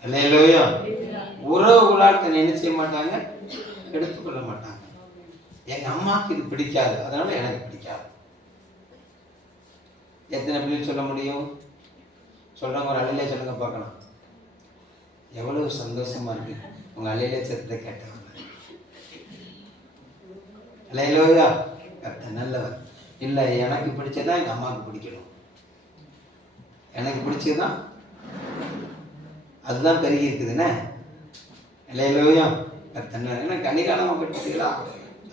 அல்லேலூயா. உறவுகளால் தன்னை என்ன செய்ய மாட்டாங்க? கெடுத்துக் கொள்ள மாட்டாங்க. எங்க அம்மாக்கு இது பிடிக்காது, அதனால எனக்கு பிடிக்காது. எத்தனை பிள்ளைகள் சொல்ல முடியும்? சொல்றவங்க ஒரு அலையிலே சொல்லுங்க பார்க்கலாம். எவ்வளவு சந்தோஷமா இருக்கு உங்க அலையிலே சத்தத்தை கேட்டவங்க. அல்லேலூயா. கர்த்தர் நல்லவர். இல்லை, எனக்கு பிடிச்சதான் எங்க அம்மாவுக்கு பிடிக்கணும், எனக்கு பிடிச்சதுதான் அதுதான் பெருகி இருக்குதுண்ணே. அல்லேலூயா. கர்த்தர் என்ன கனிகாலமா பட்டுங்களா?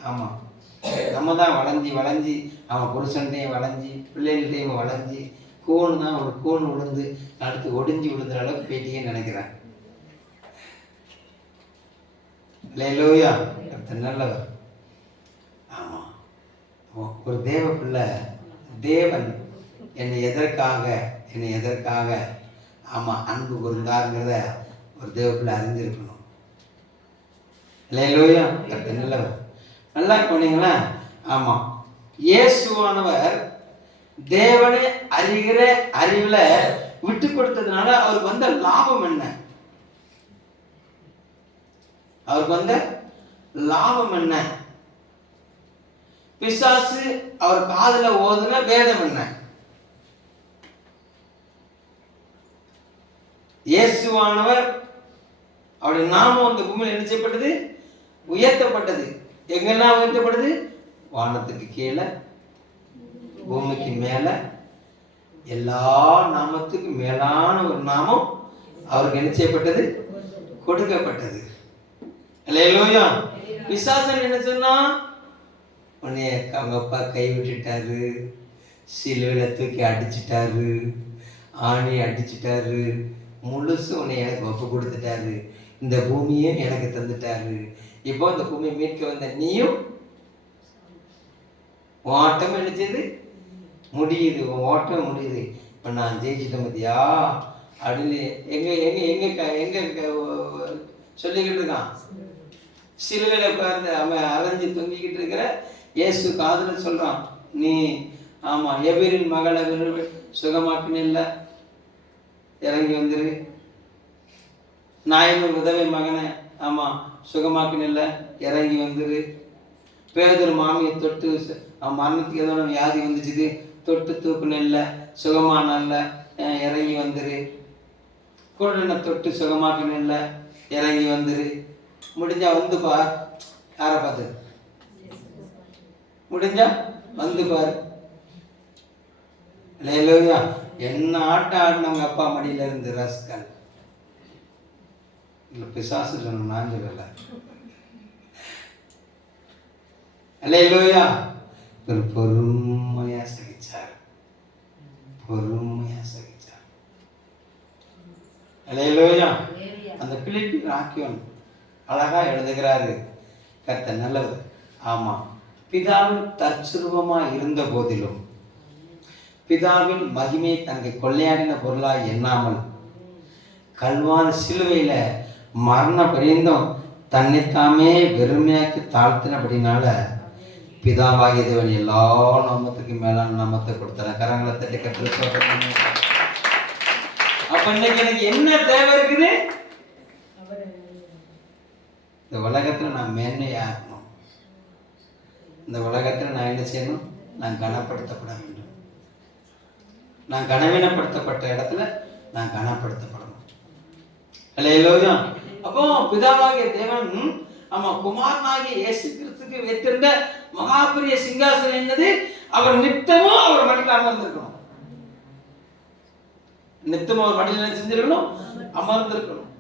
ஆமா, நம்ம தான் வளைஞ்சி அவன் புருஷன்டையும் வளைஞ்சி பிள்ளைகள்டையும் வளைஞ்சி கூணு தான் ஒரு கூணு விழுந்து அடுத்து ஒடிஞ்சு விழுந்துற அளவுக்கு பேட்டியே நினைக்கிறேன். அல்லேலூயா. கர்த்தர் நல்லவர். ஆமா, ஒரு தேவ பிள்ளை, தேவன் என்னை எதற்காக அன்பு கூர்ந்தாருங்கிறத ஒரு தேவ பிள்ளை அறிஞ்சிருக்கணும். அல்லேலூயா. கர்த்தர் நல்லவர். நல்லா போனீங்களா? ஆமா, இயேசுவானவர் தேவனை அறிகிற அறிவுல விட்டு கொடுத்ததுனால அவருக்கு வந்த லாபம் என்ன? அவருக்கு வந்த லாபம் என்ன? பிசாசு அவர் காதுல ஓதுன வேதம் என்ன? இயேசுவானவர் அவருடைய நாமம் அந்த பூமியில் என்ன செய்யப்பட்டது? உயர்த்தப்பட்டது. எங்கெல்லாம் உயர்த்தப்படுது? வானத்துக்கு கீழே, பூமிக்கு மேல, எல்லா நாமத்துக்கும் மேலான ஒரு நாமம் அவருக்கு என்ன செய்யப்பட்டது? கொடுக்கப்பட்டது. அல்லேலூயா. பிசாசன் என்ன சொன்னா, உன்னைய அவங்க அப்பா கை விட்டுட்டாரு, சிலுவையில் தூக்கி அடிச்சுட்டாரு, ஆணி அடிச்சுட்டாரு, முழுசு உன்னை எனக்கு ஒப்பு கொடுத்துட்டாரு, இந்த பூமியும் எனக்கு தந்துட்டாரு, இப்போ இந்த பூமியை மீட்க வந்த நீயும் ஓட்டம் நினைச்சது முடியுது, ஓட்டம் முடியுது, இப்போ நான் ஜெயிச்சிட்டேன் பத்தியா அப்படின்னு எங்க எங்க எங்க எங்க சொல்லிக்கிட்டு இருக்கான். சிலுவையில் உட்கார்ந்து அவன் அலைஞ்சு தொங்கிக்கிட்டு இருக்கிற இயேசு காதுல சொல்றான், நீ எபிரின் மகளை சுகமாக்கினில்ல, இறங்கி வந்துரு. நாயனூர் உதவி மகனை சுகமாக்கினில்ல, இறங்கி வந்துரு. பேதர் மாமியை தொட்டு மரணத்துக்கு ஏதோ வியாதி வந்துச்சுது, தொட்டு தூக்குனில்ல, சுகமானல்ல, இறங்கி வந்துரு. குருடனை தொட்டு சுகமாக்கினில்ல, இறங்கி வந்துரு. முடிஞ்சா வந்து பார். யாரை பார்த்து? முடிஞ்சா வந்து பாரு. அல்லேலூயா. என்ன ஆட்டம் ஆடினவங்க அப்பா மடியில இருந்து ரஸ்கல். இல்லை, பிசாசு சொன்ன, நான் சொல்லல. அல்லேலூயா. ஒரு பொறுமையா சகிச்சார், பொறுமையா சகிச்சார். அல்லேலூயா. அந்த பிலிப்பி ராக்கியோன் அழகா எழுதுகிறாரு, கர்த்தர் நல்லவர். ஆமா, பிதாவின் தற்சுரூபமா இருந்த போதிலும் பிதாவின் மகிமையை தனக்கு கொள்ளையாடின பொருளாய் எண்ணாமல் கல்வான் சிலுவையில மரண பரியந்தம் தன்னைத்தாமே வெறுமையாக்கி தாழ்த்தினபடினால பிதாவாகிய தேவன் எல்லா நாமத்துக்கு மேலான நாமத்தை கொடுத்தார. கரங்களை தட்டி கற்று. அப்ப இன்னைக்கு எனக்கு என்ன தேவை இருக்குது? இந்த உலகத்துல நான் மேன்மையாகணும். இந்த உலகத்துல நான் என்ன செய்யணும்? நான் கனப்படுத்தப்பட வேண்டும். நான் கனவீனப்படுத்தப்பட்ட இடத்துல நான் கனப்படுத்தப்படணும். அல்லேலூயா. அப்போ பிதாவாகிய தேவன் ஆமா குமாரனாகிய இயேசு கிறிஸ்துக்கு வைத்திருந்த மகாபெரிய சிங்காசனம் என்னது? அவர் நித்தமும் அவர் மடியில் அமர்ந்திருக்கணும். நித்தமும் அவர் மடியில் செஞ்சிருக்கணும், அமர்ந்திருக்கணும்.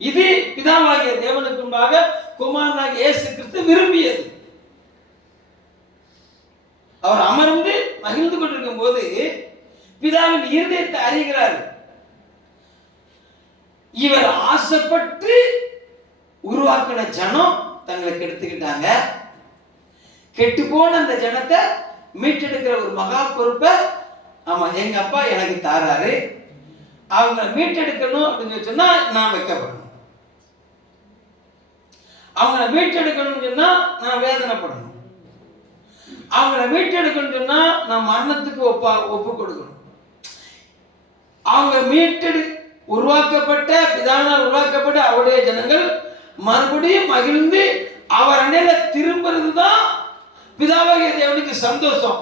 இது பிதாவாகிய தேவனுக்கு முன்பாக குமாரனாகிய இயேசு கிறிஸ்து விரும்பியது. அவர் அமர்ந்து மகிழ்ந்து கொண்டிருக்கும் போது பிதாவின் இருதயத்தை அறிகிறார். இவர் ஆசைப்பட்டு உருவாக்கின ஜனம் தங்களை கெடுத்துக்கிட்டாங்க. கெட்டு போன அந்த ஜனத்தை மீட்டெடுக்கிற ஒரு மகா பொறுப்பை ஆமா எங்க அப்பா எனக்கு தாராரு. அவங்க மீட்டெடுக்கணும் அப்படின்னு சொன்னா நான் வைக்கப்படணும். அவங்கள மீட்டெடுக்கணும்னு சொன்னா நான் வேதனைப்படணும். அவங்கள மீட்டெடுக்கணும்னு சொன்னா நான் மரணத்துக்கு ஒப்பு கொடுக்கணும். அவங்க உருவாக்கப்பட்ட பிதாவினால் உருவாக்கப்பட்ட அவருடைய ஜனங்கள் மறுபடியும் மகிழ்ந்து அவர் அண்டையில திரும்புறது தான் பிதாவாகிய தேவனுக்கு சந்தோஷம்.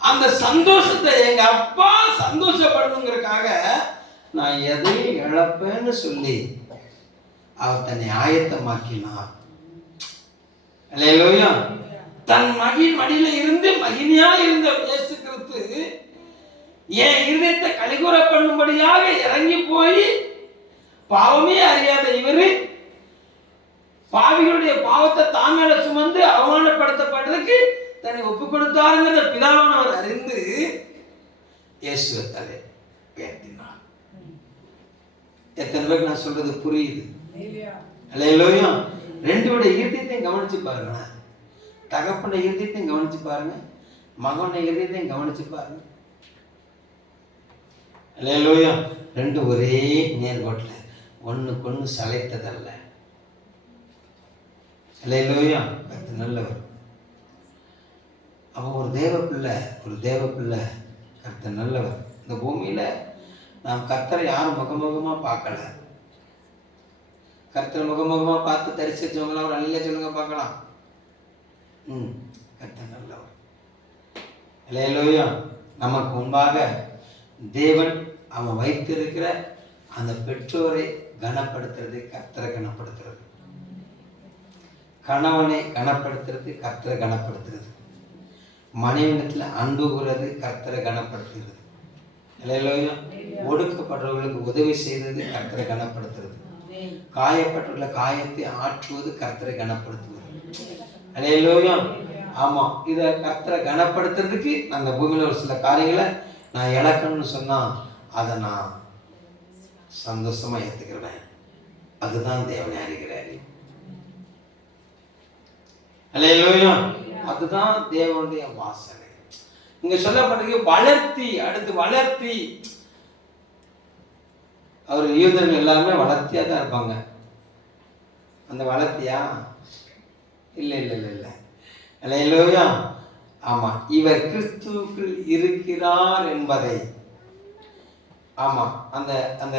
அந்த சந்தோஷத்தை எங்க அப்பா சந்தோஷப்படணுங்கிறதுக்காக நான் எதை இழப்பேன்னு சொல்லி அவர் தன்னை ஆயத்தமாக்கினார். அல்லேலூயா. தன் மடியில இருந்து மகிமையா இருந்த இயேசு கிறிஸ்து என் இருதயத்தை கலிகூற பண்ணும்படியாக இறங்கி போய் பாவமே அறியாத இவரு பாவிகளுடைய பாவத்தை தாமேல சுமந்து அவமானப்படுத்தப்பட்டதுக்கு தன்னை ஒப்பு கொடுத்தாருங்கிற பிதாவானவர் அறிந்து இயேசுவை தலை உயர்த்தினார். எத்தனை பேருக்கு நான் சொல்றது புரியுது? அல்லேலூயா. ரெண்டோட இருதயத்தையும் கவனிச்சு பாருங்க. தகப்பன இருதயத்தையும் கவனிச்சு பாருங்க, மகன இருதயத்தையும் கவனிச்சு பாருங்க. அல்லேலூயா. ரெண்டு ஒரே நேர்கோட்டில் ஒண்ணுக்கு ஒண்ணு சளைத்ததல்ல. அல்லேலூயா. கர்த்தர் நல்லவர். அப்போ ஒரு தேவ பிள்ளை கர்த்தர் நல்லவர். இந்த பூமியில நாம் கர்த்தரை யாரும் முகமுகமா பார்க்கல. கர்த்தர் முகமுகமா பார்த்து தரிசிச்சவங்களா ஒரு அழில சொல்லுங்க பார்க்கலாம். கர்த்தர் நல்லவர். அல்லேலூயா. நமக்கு முன்பாக தேவன் அவன் வைத்திருக்கிற அந்த பெற்றோரை கனப்படுத்துறது கர்த்தரை கனப்படுத்துறது, கணவனை கனப்படுத்துறது கர்த்தரை கனப்படுத்துறது, மனைவிடத்துல அன்பு கூறது கர்த்தரை கனப்படுத்துகிறது. அல்லேலூயா. ஒடுக்கப்படுறவர்களுக்கு உதவி செய்வது கர்த்தரை கனப்படுத்துறது, காயப்பட்டுள்ள காயத்தை ஆற்றுவது கர்த்தரை கனப்படுத்துவது. அல்லேலூயா. ஆமா, இதை கர்த்தரை கனப்படுத்துறதுக்கு அந்த பூமியில ஒரு சில காரியங்களை நான் இழக்கணும்னு சொன்னா அதை நான் சந்தோஷமா ஏத்துக்கிறேன். அதுதான் தேவனை அறிகிறாரு. அல்லேலூயா. அதுதான் தேவனுடைய வாசனை. இங்க சொல்லப்பட்டிருக்கு வளர்த்தி, அடுத்து வளர்த்தி. அவர் யூதர்கள் எல்லாருமே வளர்த்தியா தான் இருப்பாங்க. அந்த வளர்த்தியா இல்லை இல்லை இல்லை இல்லை. அல்லேலூயா. ஆமா, இவர் கிறிஸ்துவுக்குள் இருக்கிறார் என்பதை ஆமா அந்த அந்த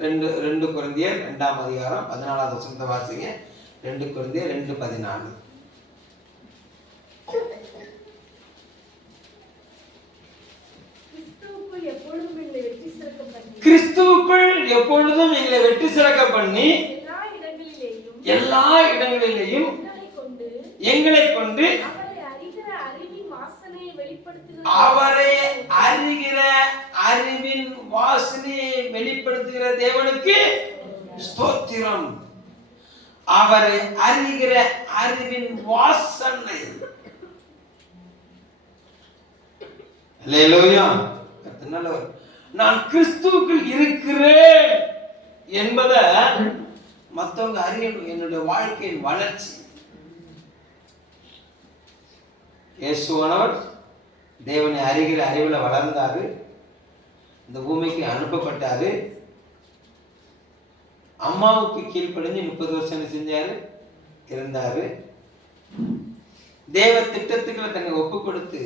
2 கொரிந்தியர் 2ஆம் அதிகாரம் 14வது வசனத்தை வாசிங்க. 2 கொரிந்தியர் 2:14. கிறிஸ்துவுக்குள் எப்பொழுதும் எங்களை வெற்றி சிறக்க பண்ணி எல்லா இடங்களிலேயும் எங்களை கொண்டு அவரை அறிகிற அறிவின் வாசனையை வெளிப்படுத்துகிற தேவனுக்கு ஸ்தோத்திரம். அவரை அறிகிற அறிவின் வாசனை. அல்லேலூயா. கர்த்தர் நல்லவர். நான் கிறிஸ்துவுக்குள் இருக்கிறேன் என்பதை மற்றவங்க அறியணும். என்னுடைய வாழ்க்கையின் வளர்ச்சி. இயேசுவானவர் தேவனை அறிகிற அறிவில் வளர்ந்தாரு, இந்த பூமிக்கு அனுப்பப்பட்டாரு. அம்மாவுக்கு கீழ்ப்படிஞ்சு 30 வருஷம் செஞ்சாரு, இருந்தாரு. தேவ திட்டத்துக்களை தன்னை ஒப்பு கொடுத்து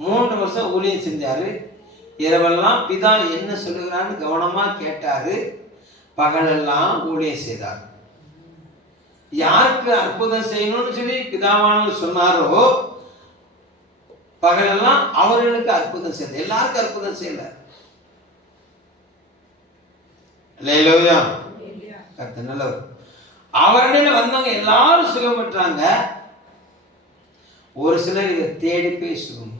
3 வருஷம் ஊழியம் செஞ்சாரு. இரவெல்லாம் பிதா என்ன சொல்லுகிறான்னு கவனமா கேட்டாரு, பகலெல்லாம் ஊழியம் செய்தார். யாருக்கு அற்புதம் செய்யணும்னு சொல்லி பிதாவானவர் சொன்னாரோ பகலெல்லாம் அவர்களுக்கு அற்புதம் செய்தார். எல்லாருக்கும் அற்புதம் செய்யல. நல்லவர். அவரிடையில வந்தவங்க எல்லாரும் சுகம் பெற்றாங்க. ஒரு சிலர் இதை தேடி போய் சுகம்.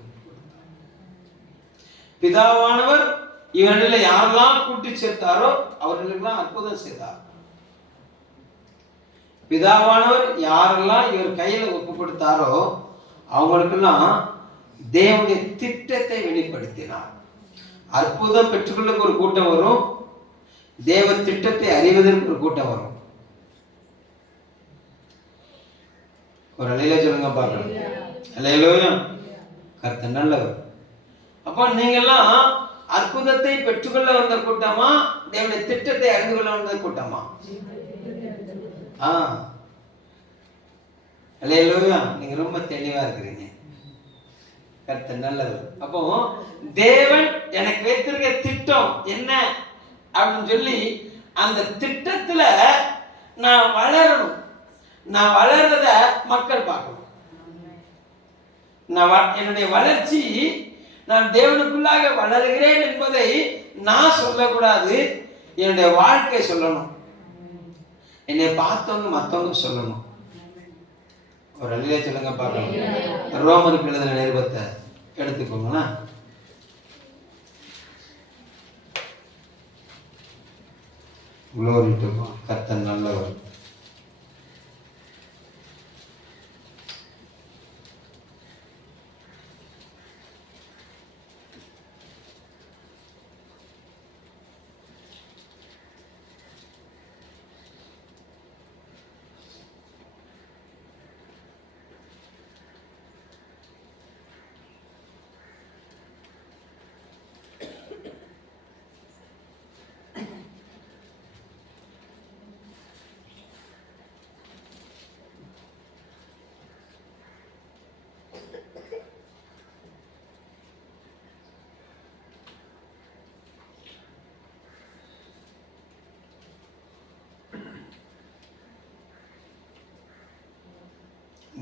பிதாவானவர் இவனில் யாரெல்லாம் கூட்டி சேர்த்தாரோ அவர்களுக்கெல்லாம் அற்புதம் செய்தார். பிதாவானவர் யாரெல்லாம் இவர் கையில ஒப்பு கொடுத்தாரோ அவங்களுக்கெல்லாம் தேவனுடைய திட்டத்தை வெளிப்படுத்தினார். அற்புதம் பெற்றுக்கொள்ள ஒரு கூட்டம் வரும், தேவ திட்டத்தை அறிவதற்கு ஒரு கூட்டம் வரும். ஒரு அலையில சொல்லுங்க பார்க்கலாம். அல்லேலூயா. கர்த்தர் நல்லவர். அப்போ நீங்கெல்லாம் அற்புதத்தை பெற்றுக்கொள்ள வந்த கூட்டமா, தேவனுடைய திட்டத்தை அறிந்து கொள்ள வந்த கூட்டமா? அல்லேலூயா. நீங்க ரொம்ப தெளிவா இருக்கிறீங்க. கர்த்தர் நல்லவர். அப்போ தேவன் எனக்கு வைத்திருக்க திட்டம் என்ன அப்படின்னு சொல்லி அந்த திட்டத்துல நான் வளரணும். நான் வளர்றத மக்கள் பார்க்கணும். என்னுடைய வளர்ச்சி, நான் தேவனுக்குள்ளாக வளர்கிறேன் என்பதை நான் சொல்லக்கூடாது, என்னுடைய வாழ்க்கை சொல்லணும். என்னை பார்த்தவங்க மற்றவங்க சொல்லணும். ஒரு அழிலே சொல்லுங்க பார்க்கலாம். ரோமருக்கு எழுதின நிருபத்தை எடுத்துக்கோங்களா. Glory to God. கர்த்தர் நல்லவர்.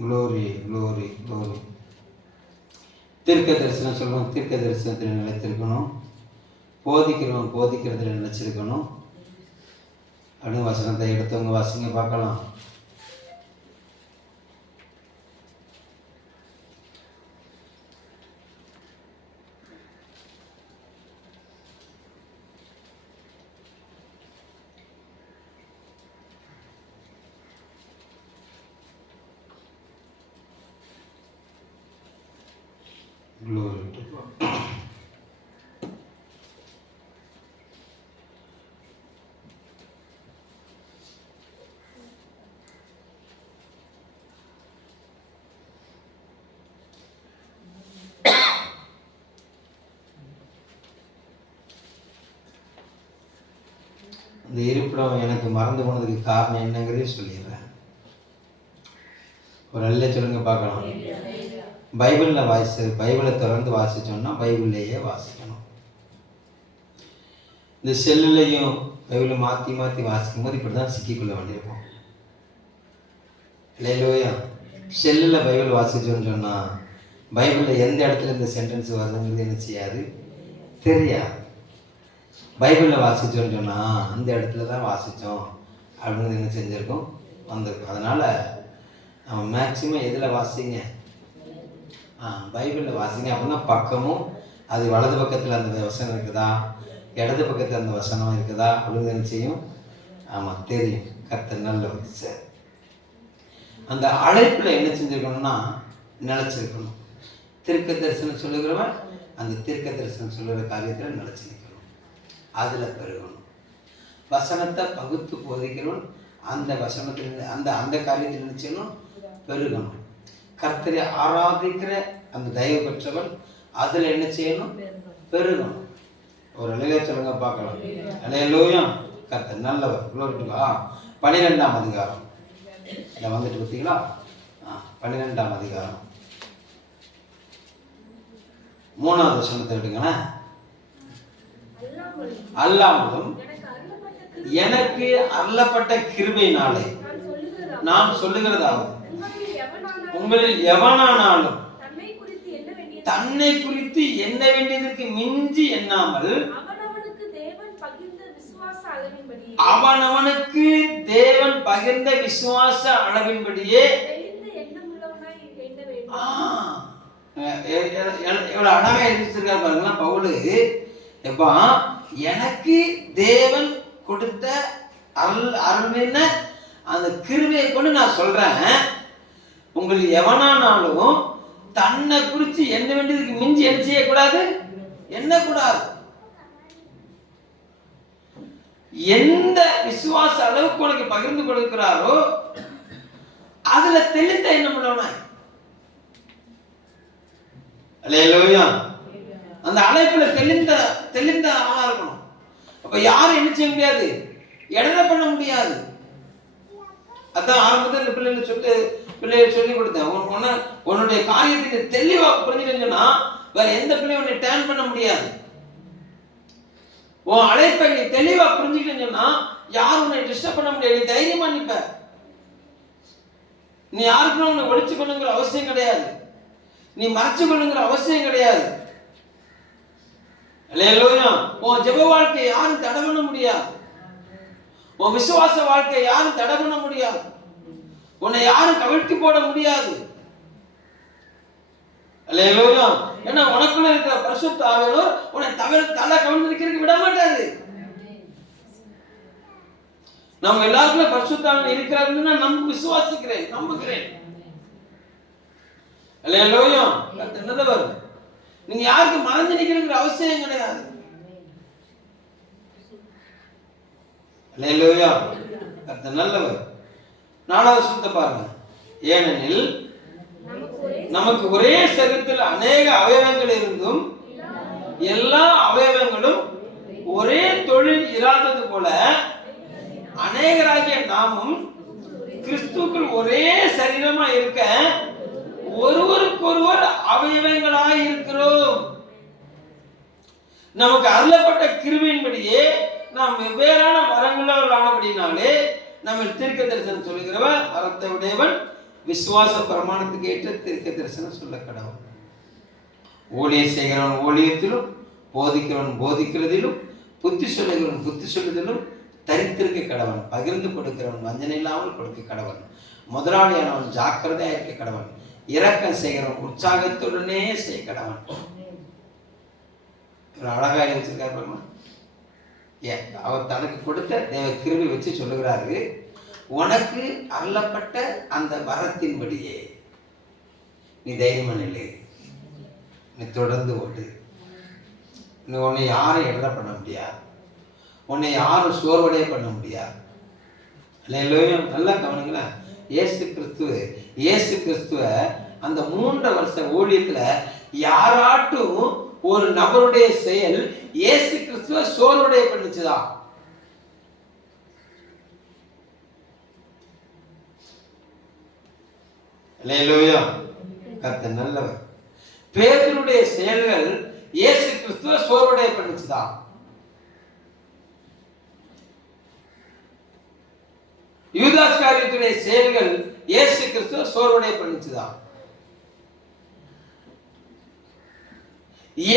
Glory, glory, glory. தீர்க்க தரிசனம் சொல்லுவோம். தீர்க்க தரிசனத்தில் நிலைத்திருக்கணும். போதிக்கிறவன் போதிக்கிறதுல நினைச்சிருக்கணும். அப்படின்னு வசனத்தை எடுத்தவங்க வாசிங்க பார்க்கலாம். Glory to God. இந்த இருப்பிடம் எனக்கு மறந்து போனதுக்கு காரணம் என்னங்கிறதே சொல்லிடுறேன். ஒரு நல்ல சொல்லுங்க பார்க்கலாம். பைபிளில் பைபிளை திறந்து வாசித்தோம்னா பைபிள்லேயே வாசிக்கணும். இந்த செல்லுலையும் பைபிளை மாற்றி மாற்றி வாசிக்கும் போது இப்படி தான் சிக்கிக்கொள்ள வேண்டியிருக்கும். இல்லையா? செல்லில் பைபிள் வாசித்தோன்னு சொன்னால் பைபிளில் எந்த இடத்துல இந்த சென்டென்ஸ் வருதுங்கிறது என்ன செய்யாது, தெரியாது. பைபிளில் வாசித்தோன்னு சொன்னால் அந்த இடத்துல தான் வாசித்தோம் அப்படின்னு என்ன செஞ்சுருக்கோம், வந்திருக்கும். அதனால் நம்ம மேக்சிமம் எதில் வாசிங்க, பைபிளில் வாசிங்க. அப்படின்னா பக்கமும் அது வலது பக்கத்தில் அந்த வசனம் இருக்குதா, இடது பக்கத்தில் அந்த வசனம் இருக்குதா அப்படின்னு என்ன செய்யும், ஆமாம் தெரியும். கர்த்தர் நல்லவர். சரி, அந்த அழைப்பில் என்ன செஞ்சுருக்கணும்னா நினச்சிருக்கணும். தீர்க்க தரிசனம் சொல்லுகிறவன் அந்த தீர்க்க தரிசனம் சொல்லுற காரியத்தில் நிலைச்சு நிற்கணும், அதில் பெருகணும். வசனத்தை பகுத்து போதிக்கணும், அந்த வசனத்தில் அந்த அந்த காரியத்தில் நினைச்சணும் பெருகணும். கர்த்தரை ஆராதிக்கிற அந்த தயவு பெற்றவன் அதில் என்ன செய்யணும், பெருகணும். ஒரு அலையில சொல்லுங்க பார்க்கலாம். அல்லேலூயா. கர்த்தர் நல்லவர். 12ஆம் அதிகாரம் இதில் வந்துட்டு பார்த்தீங்களா? 12ஆம் அதிகாரம் 3வது வசனத்தை எடுங்களேன். அல்லாமலும் எனக்கு அருளப்பட்ட கிருபையினாலே நான் சொல்லுகிறதாவது, உங்களில் எவனானாலும் தன்னை குறித்து எண்ண வேண்டியதற்கு மிஞ்சி எண்ணாமல் அவனவனுக்கு தேவன் பகிர்ந்த விசுவாச அளவின்படியே. எவ்வளவு அழகா எழுதிச்சிருக்காரு பாருங்களா பவுலு. எப்பா எனக்கு தேவன் கொடுத்த அருளின அந்த கிருபையை கொண்டு நான் சொல்றேன், உங்களுக்கு எவனானாலும் தன்னை குறித்து என்ன வேண்டியதுக்கு மிஞ்சி என்ன செய்யக்கூடாது, எண்ணக்கூடாது. எந்த விசுவாச அளவுக்கு உனக்கு பகிர்ந்து கொடுக்கிறாரோ அதுல தெளிந்த என்ன பண்ணணும், அந்த அழைப்புல தெளிந்த ஆளா இருக்கணும். அப்ப யாரும் என்ன செய்ய முடியாது, இடர பண்ண முடியாது. அதான் ஆரம்பத்தில் பிள்ளைகளை சொல்லி கொடுத்தேன். உன்னுடைய காரியத்தை தெளிவா புரிஞ்சுன்னா வேற எந்த பிள்ளையும் உன்னை டேர்ன் பண்ண முடியாது. உன் அழைப்பை நீ தெளிவா புரிஞ்சுக்கிட்டேன்னா யாரும் உன்னை டிஸ்டர்ப் பண்ண முடியாது. நீ தைரியமா நிப்ப. நீ யாருக்கும் உன்னை ஒழிச்சு கொள்ளுங்கிற அவசியம் கிடையாது, நீ மறைச்சு கொள்ளுங்கிற அவசியம் கிடையாது. உன் ஜெப வாழ்க்கையை யாரும் தடை பண்ண முடியாது, உன் விசுவாச வாழ்க்கையை யாரும் தடை பண்ண முடியாது, உன்னை யாரும் கவிழ்த்தி போட முடியாது. ஏன்னா உனக்குள்ள இருக்கிற பரிசுத்த ஆவியானவர் உன்னை தலை கவிழ்ந்து நிற்கிறதுக்கு விட மாட்டாரு. நம்ம எல்லாருக்குள்ள பரிசுத்த ஆவியானவர் இருக்கிறாருன்னு நான் விசுவாசிக்கிறேன், நம்புகிறேன். நல்லவர். நீங்க யாருக்கு மறந்து நிற்கிறீங்கிற அவசியம் கிடையாது. நல்லவர். 4வது வசனத்தை பாருங்க. ஏனெனில் நமக்கு ஒரே சரீரத்தில் அநேக அவயவங்கள் இருந்தும் எல்லா அவயவங்களும் ஒரே தொழில் இராதது போல அநேகராகிய நாமும் கிறிஸ்துவுக்குள் ஒரே சரீரமா இருக்க ஒருவருக்கொருவர் அவயவங்களாய் இருக்கிறோம். நமக்கு அருளப்பட்ட கிருபையின்படியே நாம் வெவ்வேறான வரங்களே நம்ம தீர்க்க தரிசனம் சொல்லுகிறவன் வரத்தை உடையவன், விசுவாச பிரமாணத்துக்கு ஏற்ற தீர்க்க தரிசனம் சொல்ல கடவன். ஊழியம் செய்கிறவன் ஊழியத்திலும், போதிக்கிறவன் போதிக்கிறதிலும், புத்தி சொல்லுகிறவன் புத்தி சொல்லுதலும் தரித்திருக்க கடவன். பகிர்ந்து கொடுக்கிறவன் வஞ்சனை இல்லாமல் கொடுக்க கடவன். முதலாளியானவன் ஜாக்கிரதையா இருக்க கடவன். இரக்கம் செய்கிறவன் உற்சாகத்துடனே செய்ய கடவன். அழகா எழுதிருக்காரு. அவர் தனக்கு கொடுத்த தேவ கிருபை வச்சு சொல்லுகிறாரு, உனக்கு அருளப்பட்ட அந்த வரத்தின்படியே நீ தைரியமான இல்லை, நீ தொடர்ந்து ஓடு. நீ உன்னை யாரும் இடர பண்ண முடியாது, உன்னை யாரும் சோர்வடைய பண்ண முடியாது. நல்லா கவனிங்களேன். இயேசு கிறிஸ்துவ அந்த 3 வருஷ ஊழியத்துல யாராட்டும் ஒரு நபருடைய செயல் இயேசு கிறிஸ்துவ சோர்வடைய பண்ணுச்சுதான். கர்த்தர் நல்லவர். பேதுருடைய செயல்கள் இயேசு கிறிஸ்துவ சோர்வடைய பண்ணுச்சுதான். யூதாஸ்காரியத்துடைய செயல்கள் இயேசு கிறிஸ்துவ சோர்வடைய பண்ணுச்சுதான்.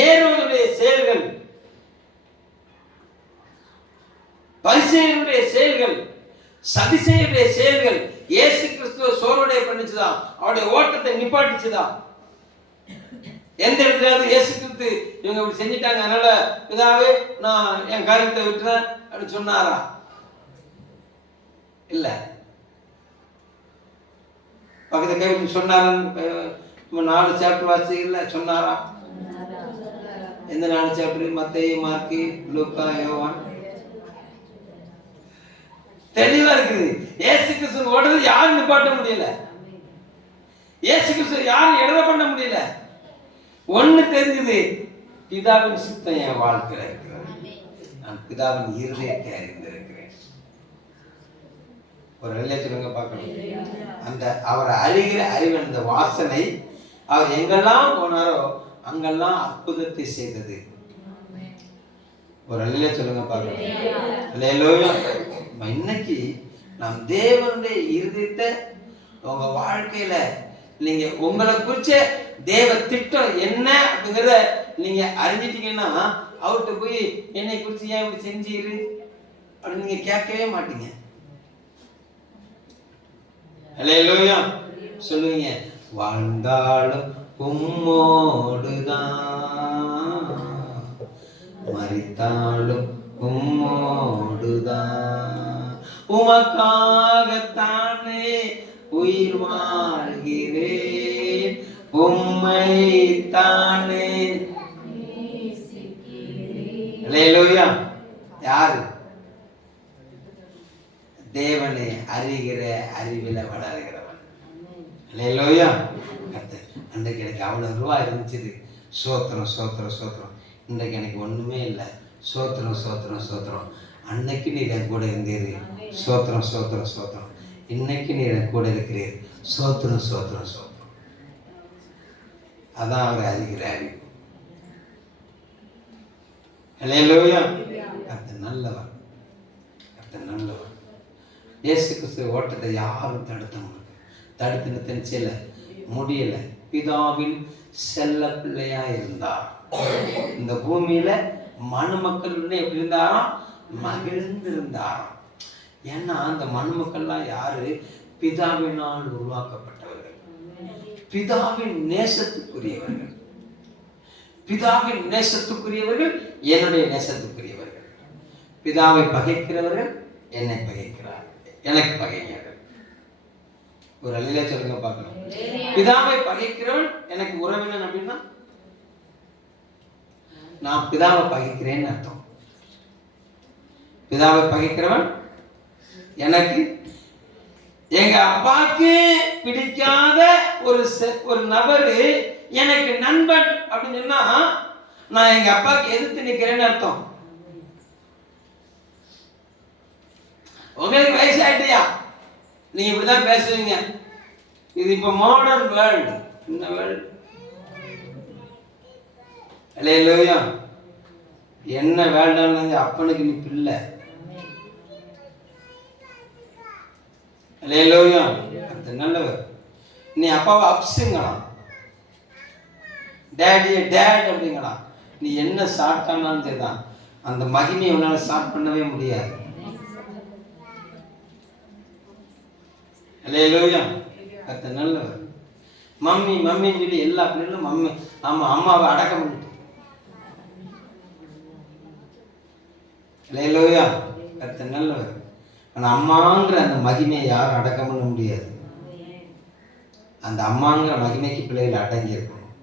ஏரோதுடைய செயல்கள், பரிசேயருடைய செயல்கள், சதிசேயருடைய செயல்கள் இயேசு கிறிஸ்துவ சோர்வடைய பண்ணுச்சுதான். அவருடைய ஓட்டத்தை நிப்பாட்டிச்சுதான். எந்த இடத்துலயாவது இயேசு கிறிஸ்து இவங்க இப்படி செஞ்சிட்டாங்க அதனால இதாவே நான் என் காரியத்தை விட்டுறேன் அப்படின்னு சொன்னாரா? இல்ல. பக்கத்து கை சொன்னாரா? 4 சாப்டர் வாசிக்கல சொன்னாரா? எந்த 4 சாப்டர்? மத்தேயு, மார்க்கு, லூக்கா, யோவான். தெளிவா இருக்குது. இயேசு கிறிஸ்து ஓடுறது யாரும் நிப்பாட்ட முடியல. இயேசு கிறிஸ்து யாரும் இடர பண்ண முடியல. ஒண்ணு தெரிஞ்சது, பிதாவின் சித்தம் என் வாழ்க்கையில இருக்கிறது. நான் பிதாவின் இருதயத்தை அறிந்திருக்கிறேன். ஒரு சொல்லுங்க பார்க்கணும். அந்த அவரை அறிகிற அறிவின் அந்த வாசனை அவர் எங்கெல்லாம் போனாரோ அங்கெல்லாம் அற்புதத்தை செய்தது. ஒரு அல்லேலூயா சொல்லுங்க பார்க்கணும். அல்லேலூயா. இன்னைக்கு நாம் தேவனுடைய இருதயத்தை உங்க வாழ்க்கையில நீங்க உங்களை குறிச்ச தேவ திட்டம் என்ன அப்படிங்கிறத நீங்க அறிஞ்சிட்டீங்கன்னா அவர்கிட்ட போய் என்னை குறிச்சு ஏன் இப்படி செஞ்சீரு அப்படின்னு நீங்க கேட்கவே மாட்டீங்க. அல்லேலூயா சொல்லுவீங்க, வாழ்ந்தாலும் உம்மோடுதான், மரித்தாலும் உம்மோடுதான், உமக்காகத்தானே உயிர் வாழ்கிறேன், உம்மை தானே. அல்லேலூயா. யாரு? தேவனை அறிகிற அறிவில வளர்கிறவன். அல்லேலூயா. அன்றைக்கு எனக்கு அவ்வளோ ரூபா இருந்துச்சு, சோத்திரம் சோத்திரம் சோத்திரம். இன்றைக்கு எனக்கு ஒன்றுமே இல்லை, சோத்திரம் சோத்திரம் சோத்திரம். அன்னைக்கு நீ என் கூட இருந்தீர், சோத்திரம் சோத்திரம் சோத்திரம். இன்னைக்கு நீ என் கூட இருக்கிறீர், சோத்திரம் சோத்திரம் சோத்திரம். அதான் அவர் அறிகிற அறிவு. அல்லேலூயா. கர்த்தர் நல்லவர், கர்த்தர் நல்லவர். இயேசு கிறிஸ்து ஓட்டத்தை யாரும் தடுத்து நிறுத்தல முடியல. பிதாவின் செல்ல பிள்ளையா இருந்தார். இந்த பூமியில மனுமக்கள் எப்படி இருந்தாராம்? மகிழ்ந்திருந்தாராம். ஏன்னா அந்த மனுமக்கள்லாம் யாரு? பிதாவினால் உருவாக்கப்பட்டவர்கள், பிதாவின் நேசத்துக்குரியவர்கள். பிதாவின் நேசத்துக்குரியவர்கள் என்னுடைய நேசத்துக்குரியவர்கள். பிதாவை பகைக்கிறவர்கள் என்னை பகைக்கிறார், எனக்கு பகைஞர்கள். ஒரு அல்லேலூயா சொல்லுங்க பார்க்கலாம். பிதாவை பகைக்கிறவன் எனக்கு உறவினன் அப்படின்னா நான் பிதாவை பகைக்கிறேன்னு அர்த்தம். பிதாவை பகைக்கிறவன் எனக்கு, எங்க அப்பாக்கு பிடிக்காத ஒரு நபரு எனக்கு நண்பன் அப்படின்னு சொன்னா நான் எங்க அப்பாவுக்கு எதிர்த்து நிற்கிறேன்னு அர்த்தம். உங்களுக்கு வயசாயிட்டியா? நீங்க இப்படிதான் பேசுவீங்க. இது இப்ப மாடர்ன் வேர்ல்டு. என்ன வேர்ல்டு? அல்லேலூயா. என்ன வேர்ல்டு? அப்பனுக்கு நீ பிள்ளை. அல்லேலூயா. அது நல்லவர். நீ அப்பாவை அப்ஸுங்களாம், டேடியை டேட் அப்படிங்களாம். நீ என்ன சாப்பிட்டானாலும் சரிதான், அந்த மகிமையை உன்னால ஸ்டார்ட் பண்ணவே முடியாது. அல்லேலூயா. கர்த்தர் நல்லவர். மம்மி மம்மின்னு சொல்லி எல்லா பிள்ளைகளும் மம்மி ஆமா அம்மாவை அடக்கம் பண்ணிட்டு. அல்லேலூயா. கர்த்தர் நல்லவர். ஆனால் அம்மாங்கிற அந்த மகிமையை யாரும் அடக்கம் பண்ண முடியாது. அந்த அம்மாங்கிற மகிமைக்கு பிள்ளைகள் அடங்கி இருக்கணும்.